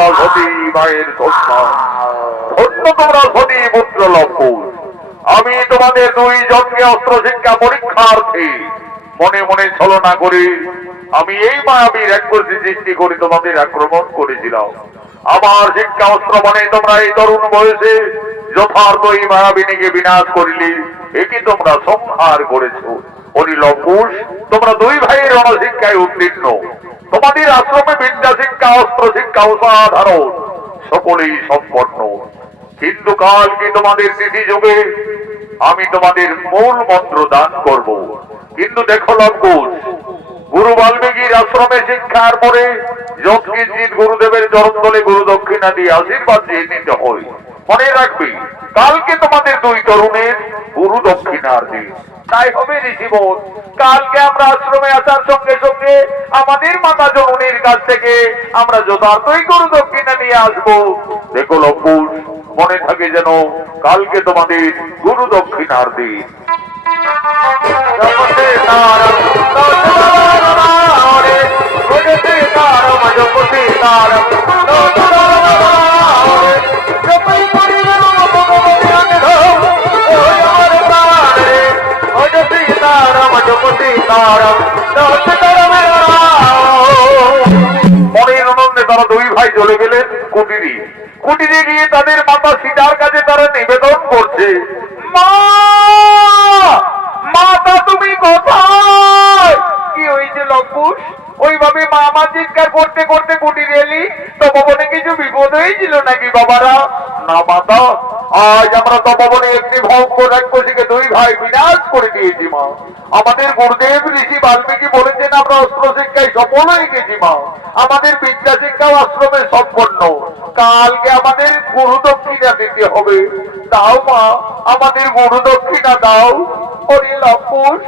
তোমরা সতী মায়ের সন্তান, ধন্য তোমরা সতী পুত্র লম্বুজ। আমি তোমাদের দুইজনকে অস্ত্র শিক্ষা পরীক্ষার্থে মনে মনে ছলনা করে আমি এই মায়াবীর রাক্ষসী সৃষ্টি করে তোমাদের আক্রমণ করেছিলাম। আমার শিক্ষা অস্ত্র মানে তোমরা এই তরুণ বয়সে যথার্থ এই মায়াবিনীকে বিনাশ করিলে একে তোমরা সংহার করেছ। ওই লম্বুজ, তোমরা দুই ভাইয়ের রণশিক্ষায় উত্তীর্ণ। তোমাদের আশ্রমে বিদ্যা শিক্ষা অস্ত্র শিক্ষা অসাধারণ, সকলেই সম্পন্ন। কিন্তু কালকে তোমাদের তিথি যোগে আমি তোমাদের মূল মন্ত্র দান করব। কিন্তু দেখো লম্বুজ, গুরু বাল্মীকির আশ্রমে শিক্ষার পরে যৎকিঞ্চিৎ গুরুদেবের চরণতলে গুরু দক্ষিণা দিয়ে আশীর্বাদ দিয়ে নিতে হয়। মনে রাখবে, কালকে তোমাদের দুই তরুণের গুরু দক্ষিণার দিন। তাই হবে ঋষিবোধ, কালকে আমরা আশ্রমে আসার সঙ্গে সঙ্গে আমাদের মাতা জননীর কাছ থেকে আমরা যথার্থই গুরু দক্ষিণা নিয়ে আসবো। দেখো লম্বুজ, মনে থাকে যেন কালকে তোমাদের গুরু দক্ষিণার দিন। মনের আনন্দে তারা দুই ভাই চলে গেলেন কুটিরে। কুটিরে গিয়ে তাদের মাতা সীতার কাছে তারা নিবেদন করছে, মা, মাতা তুমি কোথায়? কি হয়েছে লম্বুজ? ওইভাবে মা মা চিৎকার করতে করতে কুটিরে এলি, তপবনে কিছু বিপদ হয়েছিল নাকি বাবারা? না মাতা, আজ আমরা তপবনে একটি ভঙ্গ রাক্ষসীকে দুই ভাই বিনাশ করে দিয়েছি মা। আমাদের গুরুদেব ঋষি বাল্মীকি বলেছেন আমরা অস্ত্র শিক্ষায় সফল হয়ে গেছি মা। আমাদের বিদ্যা শিক্ষাও আশ্রমে সম্পন্ন। কালকে আমাদের গুরু দক্ষিণা দিতে হবে। দাও মা, আমাদের গুরু দক্ষিণা দাও। ওরে লম্বুজ,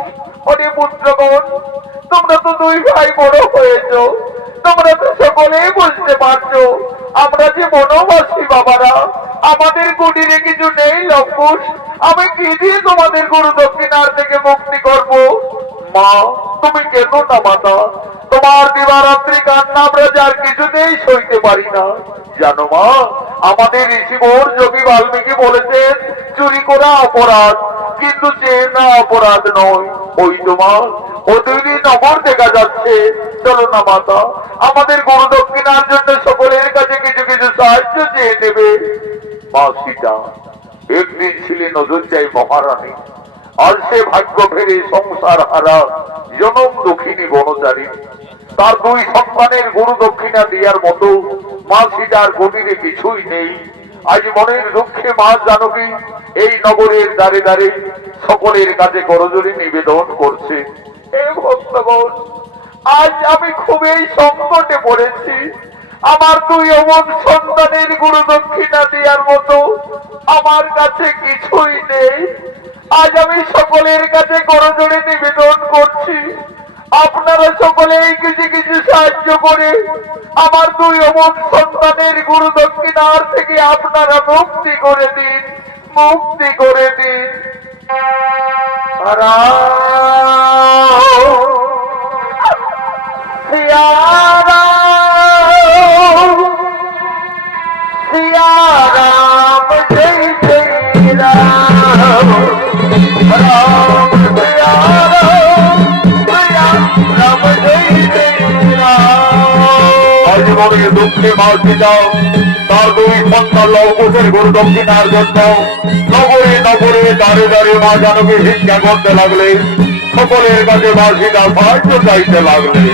ওরে পুত্রগণ, তোমরা তো দুই ভাই বড় হয়েছ, তোমরা তো সকলেই বুঝতে পারছো আমরা যে বনবাসী বাবারা, আমাদের কুটিরে কিছু নেই লম্বুজ। আমি কি দিয়ে তোমাদের গুরু দক্ষিণার থেকে মুক্তি করব? মা, তুমি কেন না মাতা, তোমার দিবারাত্রি কান্না আমরা যার কিছুতেই সইতে পারি না। জানো মা, আমাদের ঋষিবর যোগী বাল্মীকি বলেছেন চুরি করা অপরাধ, কিন্তু চেনা অপরাধ নয়। ওই তোমার প্রতিদিন নগর দেখা যাচ্ছে। চলো না মাতা, আমাদের গুরু দক্ষিণার জন্য সকলের কাছে কিছু কিছু সাহায্য চেয়ে নেবে। মা সীতা একদিন ছিলেন অযোধ্যায় মহারানী, আর সে ভাগ্য ফেরে সংসার হারা জনম দক্ষিণী বনচারী। তার দুই সন্তানের গুরু দক্ষিণা দেওয়ার মতো মা সীতার কুটিরে কিছুই নেই। আজ মনের দুঃখে মা জানকী এই নগরের দ্বারে দ্বারে সকলের কাছে করজোড়ে নিবেদন করছে, হে ভক্তগণ, আজ আমি খুবই সংকটে পড়েছি। আমার দুই অমন সন্তানের গুরু দক্ষিণা দেওয়ার মতো আমার কাছে কিছুই নেই। আজ আমি সকলের কাছে করজোড়ে নিবেদন করছি, আপনারা সকলেই কিছু কিছু সাহায্য করে আমার দুই অমন সন্তানের গুরু দক্ষিণার থেকে আপনারা মুক্তি করে দিন, মুক্তি করে দিন। সিয়া রাম জয় জয় রাম, রাম সিয়া রাম জয় জয় রাম। আজ মনে দুঃখে মা সীতা তার দুই সন্তান লবকুশের গুরু দক্ষিণার জন্য নগরে নগরে দাঁড়ে দাঁড়িয়ে মা জানকী ভিক্ষা করতে লাগলে, সকলের কাছে মা সীতা সাহায্য চাইতে লাগলে।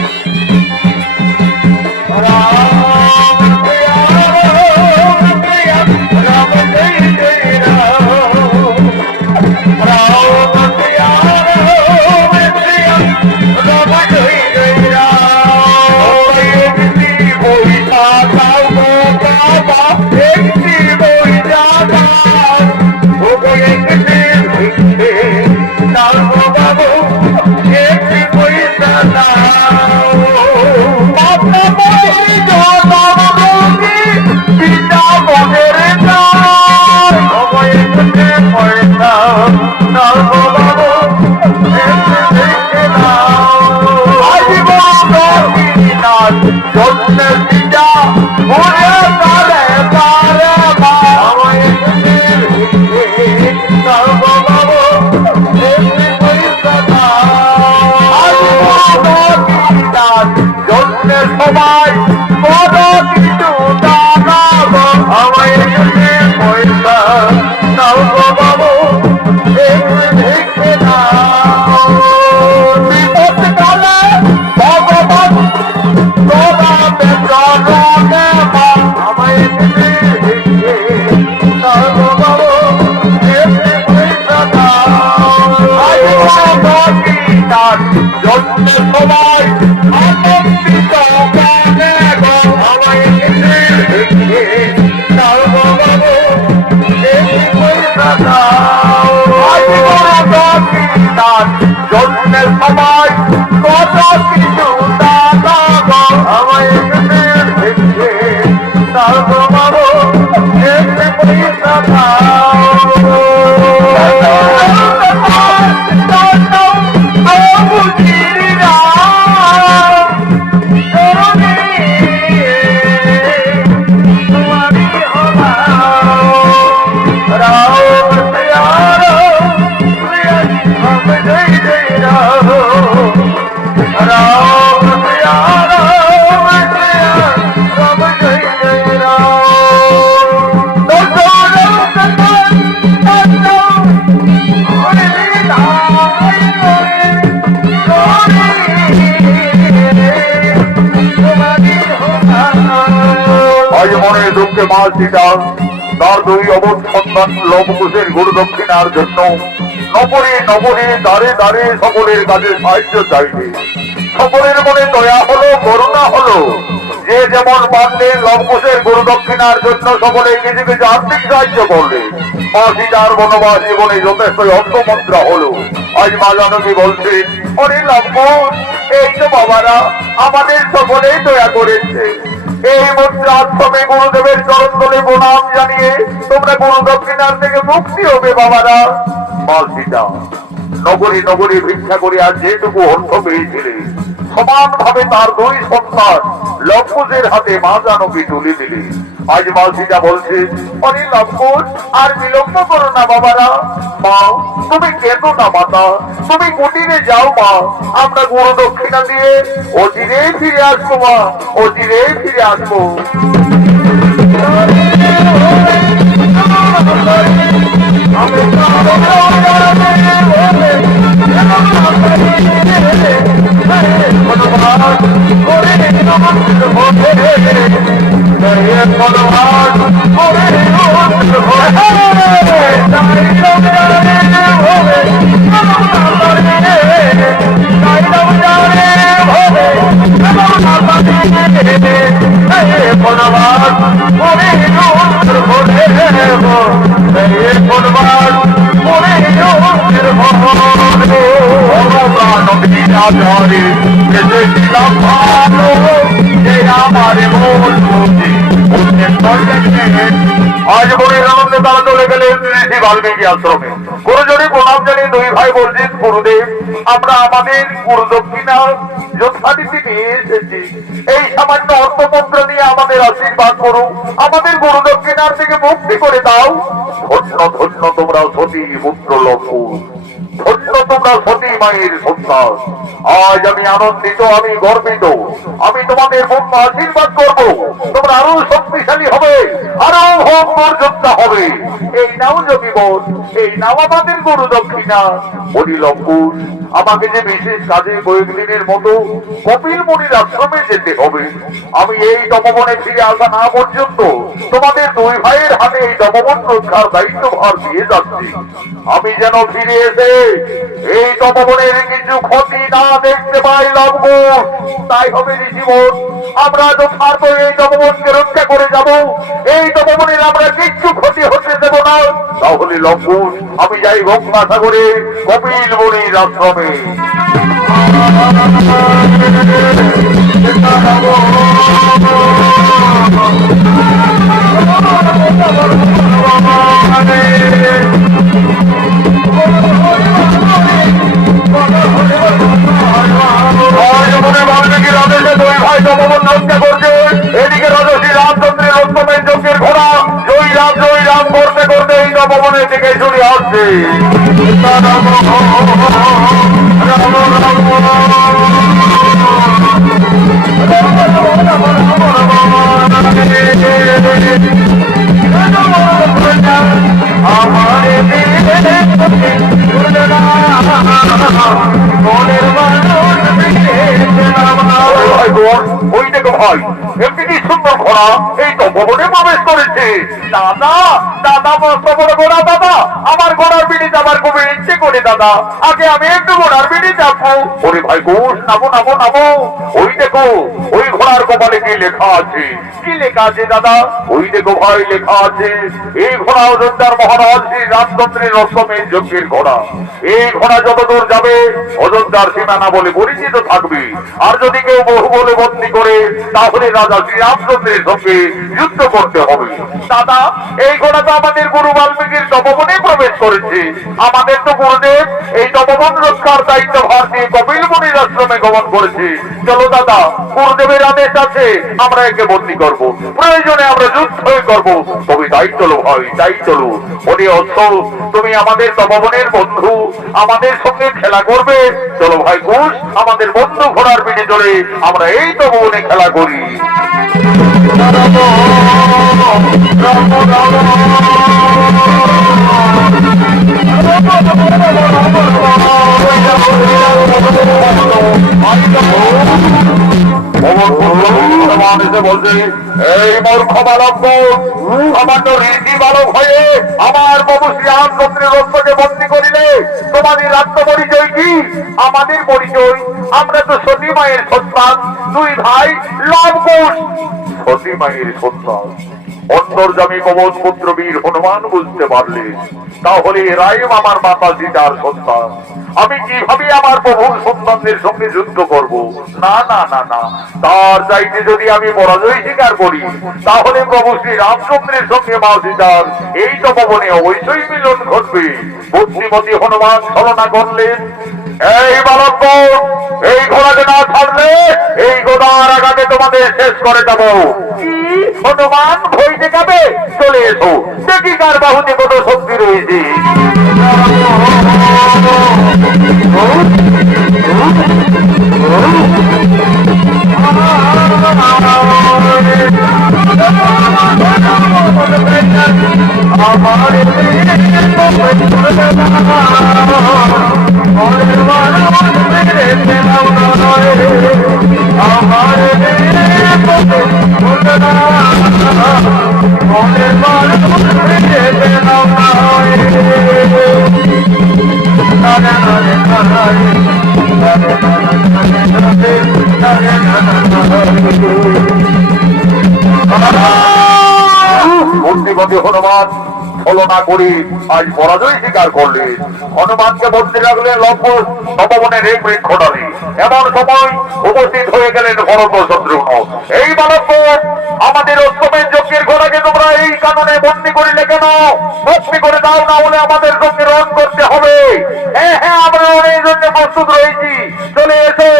জন্মের পিতা সময় কত কিছু টাকা গো আমায় এসে পয়সা নাও গো বাবু দেখে নাও বিপদকালে ভগবান তোমাকে চরণে আমায় এসে নাও গো বাবু দেখে পয়সা নাও জন্মের সময় আনন্দিত গানে গো আমায় এসে দেখে নাও গো বাবু দেখে পয়সা নাও জন্মের সময় কত কিছু দাদা গো আমায় এসে দেখে নাও গো বাবু দেখে পয়সা দুঃখে মা সীতা তার দুই অবধ সন্তান লবকুশের গুরু দক্ষিণার জন্য নপরে নপরে দাঁড়ে দাঁড়ে সকলের কাছে সাহায্য চাইবে। সকলের মনে দয়া হলো, করুণা হলো। যে যেমন পারলে লবকুশের গুরু দক্ষিণার জন্য সকলে কিছু কিছু আর্থিক সাহায্য করলে। মা সীতার বনবাস জীবনে যথেষ্ট অর্থমন্ত্রা হলো। আজ মা জানকী বলছেন, অরে লবকুশ, এই তো বাবারা আমাদের সকলেই দয়া করেছে। এই মুদ্রা আশ্রমে গুরুদেবের চরণ তলে প্রণাম জানিয়ে তোমরা গুরু দক্ষিণার থেকে মুক্তি হবে বাবারা। মা সীতা নগরী নগরী ভিক্ষা করে আর যেটুকু অর্থ পেয়েছিলে সমান ভাবে তার দুই সন্তান লবকুশের হাতে মা জানকী তুলে দিলে। আজ মা সীতা বলছে, অরে লবকুশ আর বিলম্ব করো না বাবারা। মা তুমি কেঁদো না মাতা, তুমি কুটিরে যাও মা, আমরা গুরু দক্ষিণা দিয়ে অচিরেই ফিরে আসবো মা, অচিরেই ফিরে আসবো। আজ বড় আনন্দে তারা চলে গেলেন ঋষি বাল্মীকি আশ্রমে। গুরুজনে প্রণাম জানিয়ে দুই ভাই বলছেন, গুরুদেব আমরা আমাদের গুরু দক্ষিণা যথারীতি নিয়ে এসেছি। এই সামান্য অর্থমন্ত্র নিয়ে আমাদের আশীর্বাদ করো, আমাদের গুরু দক্ষিণার থেকে মুক্তি করে দাও। ধন্য ধন্য তোমরা সতী পুত্র লবকুশ, ধন্য তোমরা সতী মায়ের সন্তান। আজ আমি আনন্দিত, আমি গর্বিত। আমি তোমাদের পূর্ণ আশীর্বাদ করব, তোমরা আরো শক্তিশালী হবে, আরো ভয়ঙ্কর যোদ্ধা হবে। এই নাও জমিবন, এই নাও আমাদের গুরু দক্ষিণা। বলি লবকুশ, আমাকে যে বিশেষ কাজে কয়েকদিনের মতো কপিল মুনির আশ্রমে যেতে হবে। আমি এই তপবনে ফিরে আসা না পর্যন্ত তোমাদের দুই ভাইয়ের হাতে এই তপবন রক্ষার দায়িত্বভার দিয়ে যাচ্ছি। আমি যেন ফিরে এসে এই তপবনের কিছু ক্ষতি না দেখতে পাই লবকুশ, তাই হবে ঋষিবন। আমরা যথার্থ এই তপবনকে রক্ষা করে যাব, এই তপবনের আমরা কিচ্ছু ক্ষতি হতে দেব না। তাহলে লবকুশ আমি যাই গঙ্গাসাগরে কপিল মুনির আশ্রমে। এদিকে রাজশ্রী রামচন্দ্রের অষ্টমের যজ্ঞের ঘোড়া জয় রাম করতে করতে এই নববনের দিকে চলে আসছে। রাম রাম বন্ধুর ওই দেখো ভাই এমনি সুন্দর ঘোড়া এই তপবনে প্রবেশ করেছে। দাদা দাদা মস্ত বড় ঘোড়া দাদা, আমার ঘোড়ার পিঠে যাবার খুবই ইচ্ছে করে দাদা, আগে আমি একটু ঘোড়ার পিঠে যাবো। ওরে ভাই ঘোষ নামো নামো নামো, ওই দেখো ওই ঘোড়ার কপালে কি লেখা আছে? কি লেখা আছে দাদা? ওই দেখো ভাই লেখা আছে এই ঘোড়া অযোধ্যার মহারাজ শ্রী রামচন্দ্রের অষ্টমের যজ্ঞের ঘোড়া। এই ঘোড়া যতদূর যাবে অযোধ্যার সীমানা বলে পরিচিত থাকবে, আর যদি কেউ বহু বলে বন্দী করে তাহলে রাজা শ্রী রামচন্দ্রের সঙ্গে যুদ্ধ করতে হবে। দাদা এই ঘোড়া তো আমাদের গুরু বাল্মীকির তপবনে প্রবেশ করেছে, আমাদের তো গুরুদেব এই তপবন রক্ষার দায়িত্ব ভার দিয়ে কপিল মুনির আশ্রমে গমন করেছে। চলো দাদা গুরুদেবের আদেশ আছে আমরা একে বন্দী করবো, প্রয়োজনে আমরা যুদ্ধ করবো, তবে তাই চলো ভাই তাই চলো। ওরে অশ্ব তুমি আমাদের তপবনের বন্ধু, আমাদের সঙ্গে খেলা করবে? চলো ভাই ঘোষ আমাদের বন্ধু ঘোড়ার পিঠে চড়ে আমরা এই তপবনে খেলা করি। বলছে এই মূর্খ বালক সামান্য ঋষি বালক হয়ে আমার প্রভু শ্রী রামচন্দ্রের রক্তকে বন্দী করিলে তোমাদের রাজ্য পরিচয় কি? আমাদের পরিচয় আমরা তো সতী মায়ের সন্তান, দুই ভাই লবকুশ। সতী মায়ের সন্তান অন্তর্যামী পবন পুত্র বীর হনুমান বুঝতে পারলে তাহলে রায় আমার মাতা সীতার সন্তান, আমি কিভাবে আমার প্রভুর সন্তানদের সঙ্গে যুদ্ধ করব? না না না না, তার চাইতে যদি আমি পরাজয় স্বীকার করি তাহলে প্রভু শ্রী রামচন্দ্রের সঙ্গে মা সীতার এই তপবনে অবশ্যই মিলন ঘটবে। বুদ্ধিমতী হনুমান ছলনা করলেন, এই বালক এই ঘোড়াকে না ছাড়লে এই গোদার আঘাতে তোমাদের শেষ করে দেব। কি হনুমান ভয় দেখাবে? চলে এসো দেখি কার বাহুতে কত শক্তি রয়েছে। বুদ্ধিমতী হনুমান ছলনা করে আজ পরাজয় স্বীকার করলেন। হনুমানকে বন্দী রাখলেন লক্ষ্মণ তপবনের এক বৃক্ষ ডালে। এমন সময় উপস্থিত হয়ে গেলেন ভরত ও শত্রুঘ্ন। এই বালক আমাদের অষ্টমের যজ্ঞের ঘোড়াকে তোমরা এই কারণে বন্দী করিলে কেন? মুক্তি করে দাও, না হলে আমাদের সঙ্গে রণ করতে হবে। হ্যাঁ হ্যাঁ আমরা এই জন্য প্রস্তুত রয়েছি, চলে এসো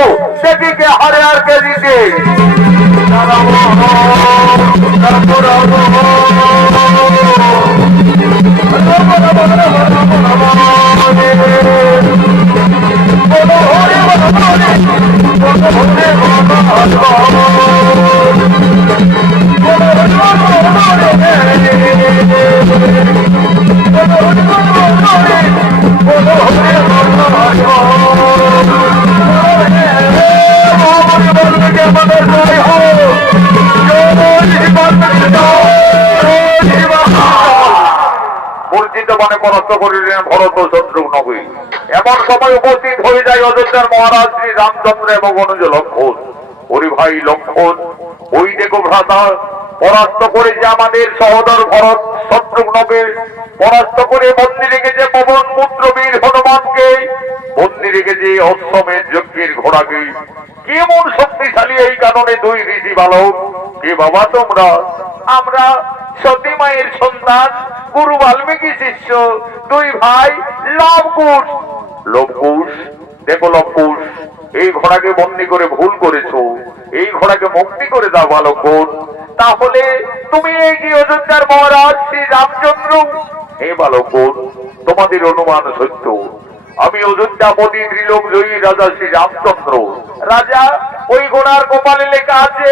দেখি কে হারে আর কে জিতে। মূর্ছিত মনে পরাস্ত করিলেন ভরত ও শত্রুঘ্ন। এমন সময় উপস্থিত হয়ে যায় অযোধ্যার মহারাজ শ্রী রামচন্দ্র এবং অনুজ লক্ষণ। ওরে ভাই লক্ষণ ওই দেখো ভ্রাতা পরাস্ত করেছে আমাদের সহোদর ভরত শত্রুঘ্নকে, পরাস্ত করে বন্দী রেখেছে পবন পুত্র বীর হনুমানকে, বন্দী রেখেছে অশ্বমেধ যজ্ঞের ঘোড়াকে। কেমন শক্তিশালী এই কারণে দুই ঋষি বালক। কে বাবা তোমরা? আমরা সতী মায়ের সন্তান, গুরু বাল্মীকি শিষ্য, দুই ভাই লবকুশ। লবকুশ দেখো লবকুশ এই ঘোড়াকে বন্দী করে ভুল করেছো, এই ঘোড়াকে মুক্তি করে দাও বালকগণ। তাহলে তুমি এই কি অযোধ্যার মহারাজ শ্রী রামচন্দ্র? হে বালকগণ তোমাদের অনুমান সত্য, আমি অযোধ্যাপতি ত্রিলোক জয়ী রাজা শ্রী রামচন্দ্র। রাজা ওই ঘোড়ার কপালে লেখা আছে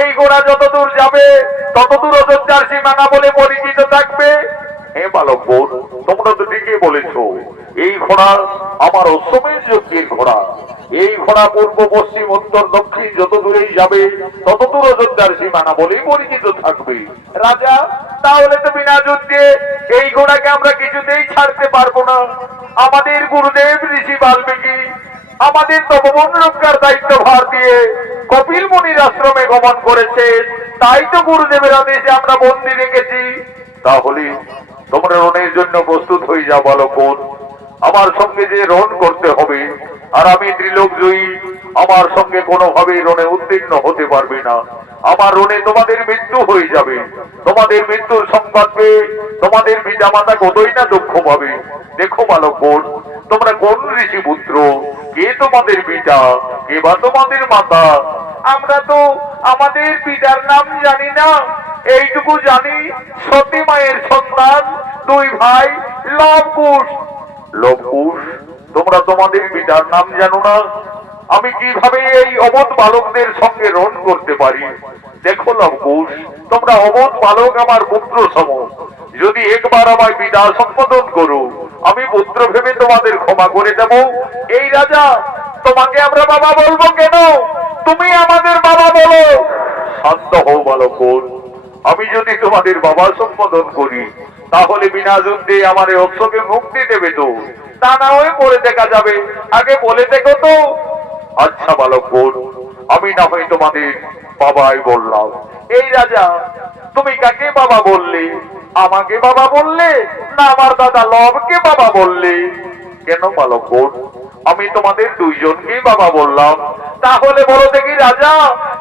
এই ঘোড়া যতদূর যাবে ততদূর অযোধ্যার সীমানা বলে পরিচিত থাকবে। হে বালকগণ তোমরা তো ঠিকই বলেছ, এই ঘোড়া আমার অশ্বমেধ যজ্ঞের ঘোড়া। এই ঘোড়া পূর্ব পশ্চিম উত্তর দক্ষিণ যত দূরেই যাবে তত দূর অযোধ্যার সীমানা বলেই পরিচিত থাকবে। রাজা, তাহলে তো বিনা যুদ্ধে এই ঘোড়াকে আমরা কিছুতেই ছাড়তে পারবো না। আমাদের গুরুদেব ঋষি বাল্মীকি আমাদের তপবন রক্ষার দায়িত্ব ভার দিয়ে কপিল মুনির আশ্রমে গমন করেছে, তাই তো গুরুদেবের আদেশে আমরা বন্দী রেখেছি। তাহলে তোমরা রণের জন্য প্রস্তুত হয়ে যাও বালকগণ। আমার সঙ্গে যে রণ করতে হবে, আর আমি ত্রিলোক জয়ী, আমার সঙ্গে কোনোভাবেই রণে উত্তীর্ণ হতে পারবে না। আমার রণে তোমাদের মৃত্যু হয়ে যাবে। তোমাদের মৃত্যুর সংবাদ পেয়ে তোমাদের পিতা মাতা কতই না দুঃখ পাবে। দেখো বালকগণ, তোমরা কোন ঋষি পুত্র, কে তোমাদের পিতা, কে বা তোমাদের মাতা? আমরা তো আমাদের পিতার নাম জানি না, এইটুকু জানি সতী মায়ের সন্তান, দুই ভাই লবকুশ। লবকুশ, তোমরা তোমাদের পিতার নাম জানো না? আমি কিভাবে এই অবধ বালকদের সঙ্গে রণ করতে পারি? দেখো লবকুশ, তোমরা অবধ বালক আমার পুত্র সম। যদি একবার আমায় পিতা সম্বোধন করো, আমি পুত্র ভেবে তোমাদের ক্ষমা করে দেব। এই রাজা, তোমাকে আমরা বাবা বলবো কেন? তুমি আমাদের বাবা বলো। শান্ত হও বালকগণ, আমি যদি তোমাদের বাবা সম্বোধন করি, তাহলে বিনা যুদ্ধে আমার এই অশ্বকে মুক্তি দেবে তো? তা না হয়ে পড়ে দেখা যাবে, আগে বলে দেখো তো। আচ্ছা বালকগণ, আমি না হয় তোমাদের বাবাই বললাম। এই রাজা, তুমি কাকে বাবা বললে? আমাকে বাবা বললে, না আমার দাদা লবকে বাবা বললে? কেন বালকগণ, আমি তোমাদের দুইজনকেই বাবা বললাম। তাহলে বলো দেখি রাজা,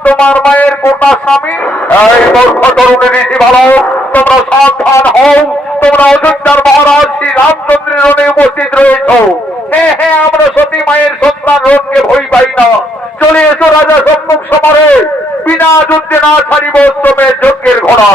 তোমার মায়ের কোটা স্বামী? এই মূর্খ তরুণী ঋষি বালক, তোমরা সাবধান হও। তোমরা অযোধ্যার মহারাজ শ্রী রামচন্দ্রের রণে উপস্থিত রয়েছ। হ্যাঁ হ্যাঁ, আমরা সতী মায়ের সন্তান রণকে ভয় পাই না। চলে এসো রাজা সম্মুখ সমরে, বিনা যুদ্ধে না ছাড়িব শ্রমের যজ্ঞের ঘোড়া।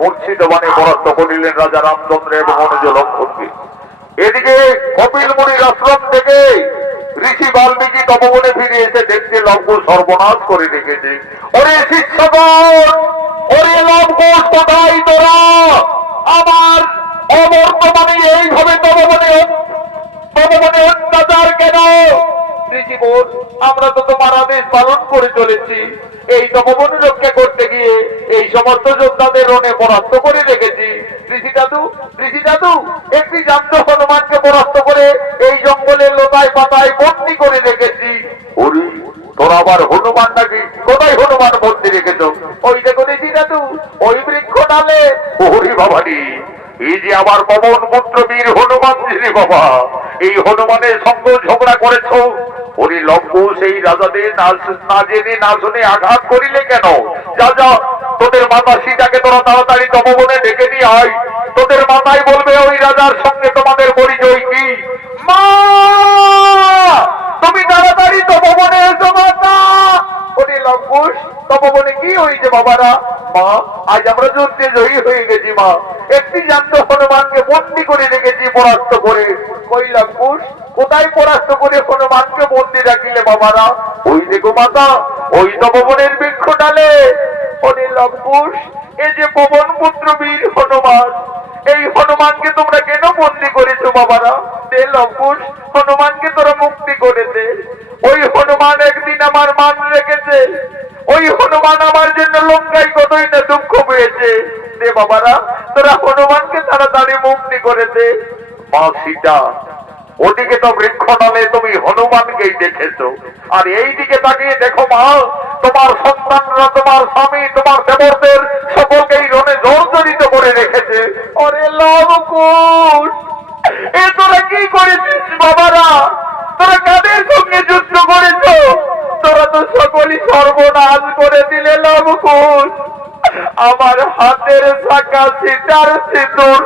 মূর্ছিতবাণী পরাস্ত করিলেন রাজা রামচন্দ্র এবং অনুজ লক্ষণকে। এদিকে কপিল মুনির আশ্রম থেকে ঋষি বাল্মীকি তপবনে ফিরে এসে দেখতে লবকুশ সর্বনাশ করে রেখেছে। ওরে শিষ্যগণ, ওরে লবকুশ, কোথায় তোরা? আমার অবর্তমানে এইভাবে তপবনে অত্যাচার কেন? ঋষি বল, আমরা তো তোমার আদেশ পালন করে চলেছি। এই তপবন রক্ষা করতে গিয়ে এই সমস্ত যোদ্ধাদের রণে পরাস্ত করে রেখেছি। ঋষি দাদু, একটি জান্ত হনুমানকে পরাস্ত করে এই জঙ্গলের লতায় পাতায় বন্দি করে রেখেছি। ওরে, তোরা আবার হনুমান নাকি? কোথায় হনুমান বন্দি রেখেছ? ওই দেখো ঋষি দাদু, ওই বৃক্ষ ডালে। ওরে বাবারি, এই যে আমার পবন পুত্র বীর হনুমান রে বাবা, এই হনুমানের সঙ্গে ঝগড়া করেছ। ওরে লবকুশ, এই রাজাদের না জেনে না শুনে আঘাত করিলে কেন? যা যা, তোদের মাতা সীতাকে তোরা তাড়াতাড়ি তপবনে ডেকে নিয়ে আয়। তোদের মাতাই বলবে ওই রাজার সঙ্গে তোমাদের পরিচয় কি। মা, তুমি তাড়াতাড়ি তপবনে এসো মাতা। ওরে লবকুশ, তপবনে কি হয়েছে বাবারা? মা, আজ আমরা যুদ্ধে জয়ী হয়ে গেছি মা। একটি জান্ত হনুমানকে বন্দি করে রেখেছি পরাস্ত করে। কই লবকুশ, কোথায় পরাস্ত করে হনুমানকে বন্দি রাখিলে বাবারা? ওই দেখো মাতা, ওই তপবনের বৃক্ষ ডালে। ওরে লবকুশ, এই যে পবন পুত্র বীর হনুমান, এই হনুমানকে তোমরা কেন বন্দি করেছো বাবারা? দে লবকুশ, হনুমানকে তোরা মুক্তি করে দে। ওই হনুমান একদিন আমার মান রেখেছে। ওই হনুমান আমার জন্য লঙ্কায় কতই না দুঃখ পেয়েছে। দে বাবারা, তোরা হনুমানকে তাড়াতাড়ি মুক্তি করে দে। মা সীতা, ওদিকে তো বৃক্ষ ডালে তুমি হনুমানকেই দেখেছো, আর এই দিকে তাকিয়ে দেখো মা, তোমার সন্তানরা, তোমার স্বামী, তোমার দেবরদের সকলকেই রণে জর্জরিত করে রেখেছে। ওরে লবকুশ, এ তোরা কি করেছিস বাবারা? তোরা কাদের সঙ্গে যুদ্ধ করেছ? তোরা তো লঙ্কুশ, আমার হাতের শাখা সীতার সিঁদুর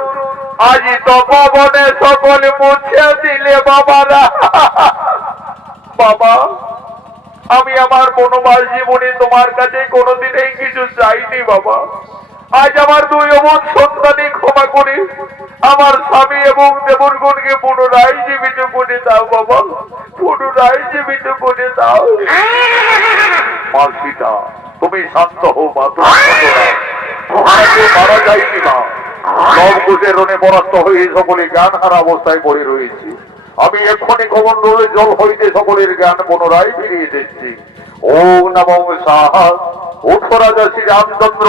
আজ তো ভবনে সকলে মুছে দিলে বাবারা। বাবা, আমি আমার বনবাস জীবনে তোমার কাছে কোনোদিনই কিছু চাইনি বাবা। আজ আমার দুই অমন সন্তানই ক্ষমা করে আমার স্বামী এবং দেবরগণকে পুনরায় জীবিত করে দাও বাবা, পুনরায় জীবিত করে দাও। মা সীতা, তুমি শান্ত হও মা, মারা যায়নি মা। লবকুশের রণে পরাস্ত হয়ে সকলে জ্ঞান হারা অবস্থায় পড়ে রয়েছে। আমি এক্ষুনি কমণ্ডলে জল হইতে সকলের জ্ঞান পুনরায় ফিরিয়ে দিচ্ছি। ওম নমঃ সাহা, উঠো রাজা শ্রী রামচন্দ্র।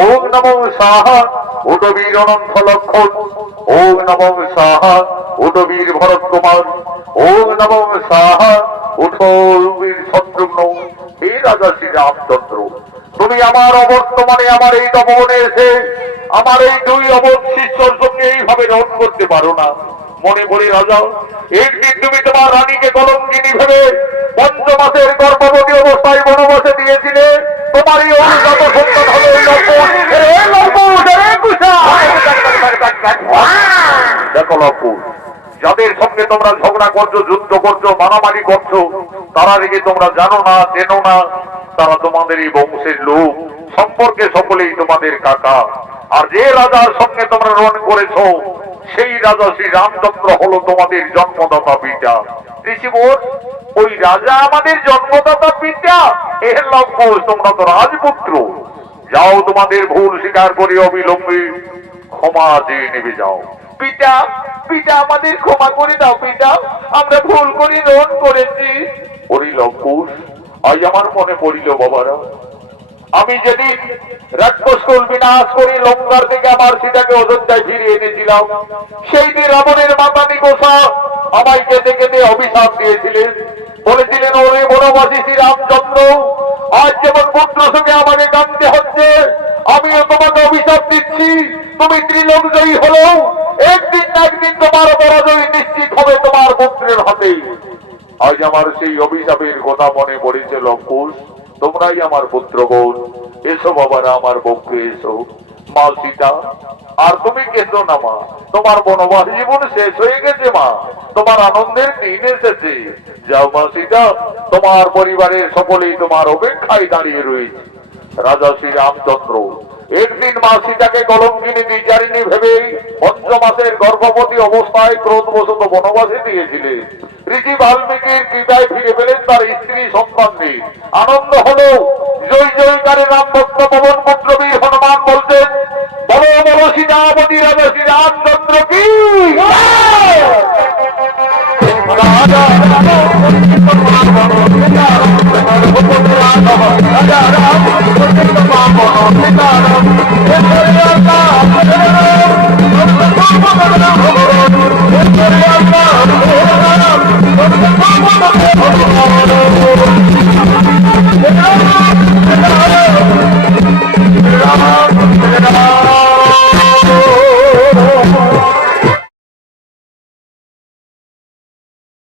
ওম নমঃ সাহা, উঠো বীর অনন্ত লক্ষণ। ওম নমঃ সাহা, উঠো বীর ভরত কুমার। ওম নমঃ সাহা, উঠো বীর শত্রুঘ্ন। হে রাজা শ্রী রামচন্দ্র, তুমি আমার অবর্তমানে আমার এই তপবনে এসে আমার এই দুই অবধ শিষ্যর সঙ্গে এইভাবে রণ করতে পারো না। মনে করি রাজা, একদিন তুমি তোমার রানীকে কলঙ্কিনী ভেবে 5 মাসের গর্ভবতী অবস্থায় বনবাসে দিয়েছিলে। তোমার এই অভিশাপ সন্তান হলো এই লঙ্কুশ। দেখো লঙ্কুশ, যাদের সঙ্গে তোমরা ঝগড়া করছো, যুদ্ধ করছো, মারামারি করছো, তারা রেগে তোমরা জানো না, চেনো না, তারা তোমাদের এই বংশের লোক, সম্পর্কে সকলেই তোমাদের কাকা। আর যে রাজার সঙ্গে তোমরা রণ করেছো সেই রাজা শ্রী রামচন্দ্র হলো তোমাদের জন্মদাতা পিতা। ঋষিবর, ওই রাজা আমাদের জন্মদাতা পিতা? এর লঙ্কুশ, তোমরা তো রাজপুত্র। যাও, তোমাদের ভুল স্বীকার করে অবিলম্বে ক্ষমা দিয়ে নেবে যাও। পিতা, পিতা আমাদের ক্ষমা করে দাও পিতা, আমরা ভুল করে রণ করেছি। ওরে লঙ্কুশ, আজ আমার মনে পড়িল বাবারা, আমি যেদিন রাক্ষসকুল বিনাশ করে লঙ্কার থেকে আমার সীতাকে অযোধ্যায় ফিরিয়ে এনেছিলাম, সেই দিন রাবণের মাতা নিকোষা আমায় কেঁদে কেঁদে অভিশাপ দিয়েছিলেন। বলেছিলেন, ওরে বনবাসী শ্রী রামচন্দ্র, আজ যেমন পুত্র সঙ্গে আমাকে কাঁদতে হচ্ছে, আমিও তোমাকে অভিশাপ দিচ্ছি। তুমি ত্রিলোক জয়ী হলো, একদিন না একদিন তোমার পরাজয় নিশ্চিত হবে তোমার পুত্রের হাতে। আজ আমার সেই অভিশাপের কথা মনে পড়েছে লঙ্কুশ। তোমরাই আমার পুত্রগণ, এসো বাবারা, আমার পক্ষে এসো। মা সীতা, আর তুমি কেঁদো না মা, তোমার বনবাস জীবন শেষ হয়ে গেছে মা, তোমার আনন্দের দিন এসেছে। যাও মা সীতা, তোমার পরিবারের সকলেই তোমার অপেক্ষায় দাঁড়িয়ে রয়েছে। রাজা শ্রী রামচন্দ্র একদিন মা সীতাকে কলঙ্কিনী দ্বিচারিণী ভেবে 5 মাসের গর্ভবতী অবস্থায় ক্রোধবশত বনবাসে দিয়েছিলেন। ঋষি বাল্মীকির কৃপায় ফিরে পেলেন তার স্ত্রী সন্তানকে। আনন্দ হলো, জয় জয়কারে রাম ভক্ত পবন পুত্র বীর হনুমান বলছেন, বলো বলো সীতাপতি রাজা শ্রী রামচন্দ্র কি। রাজা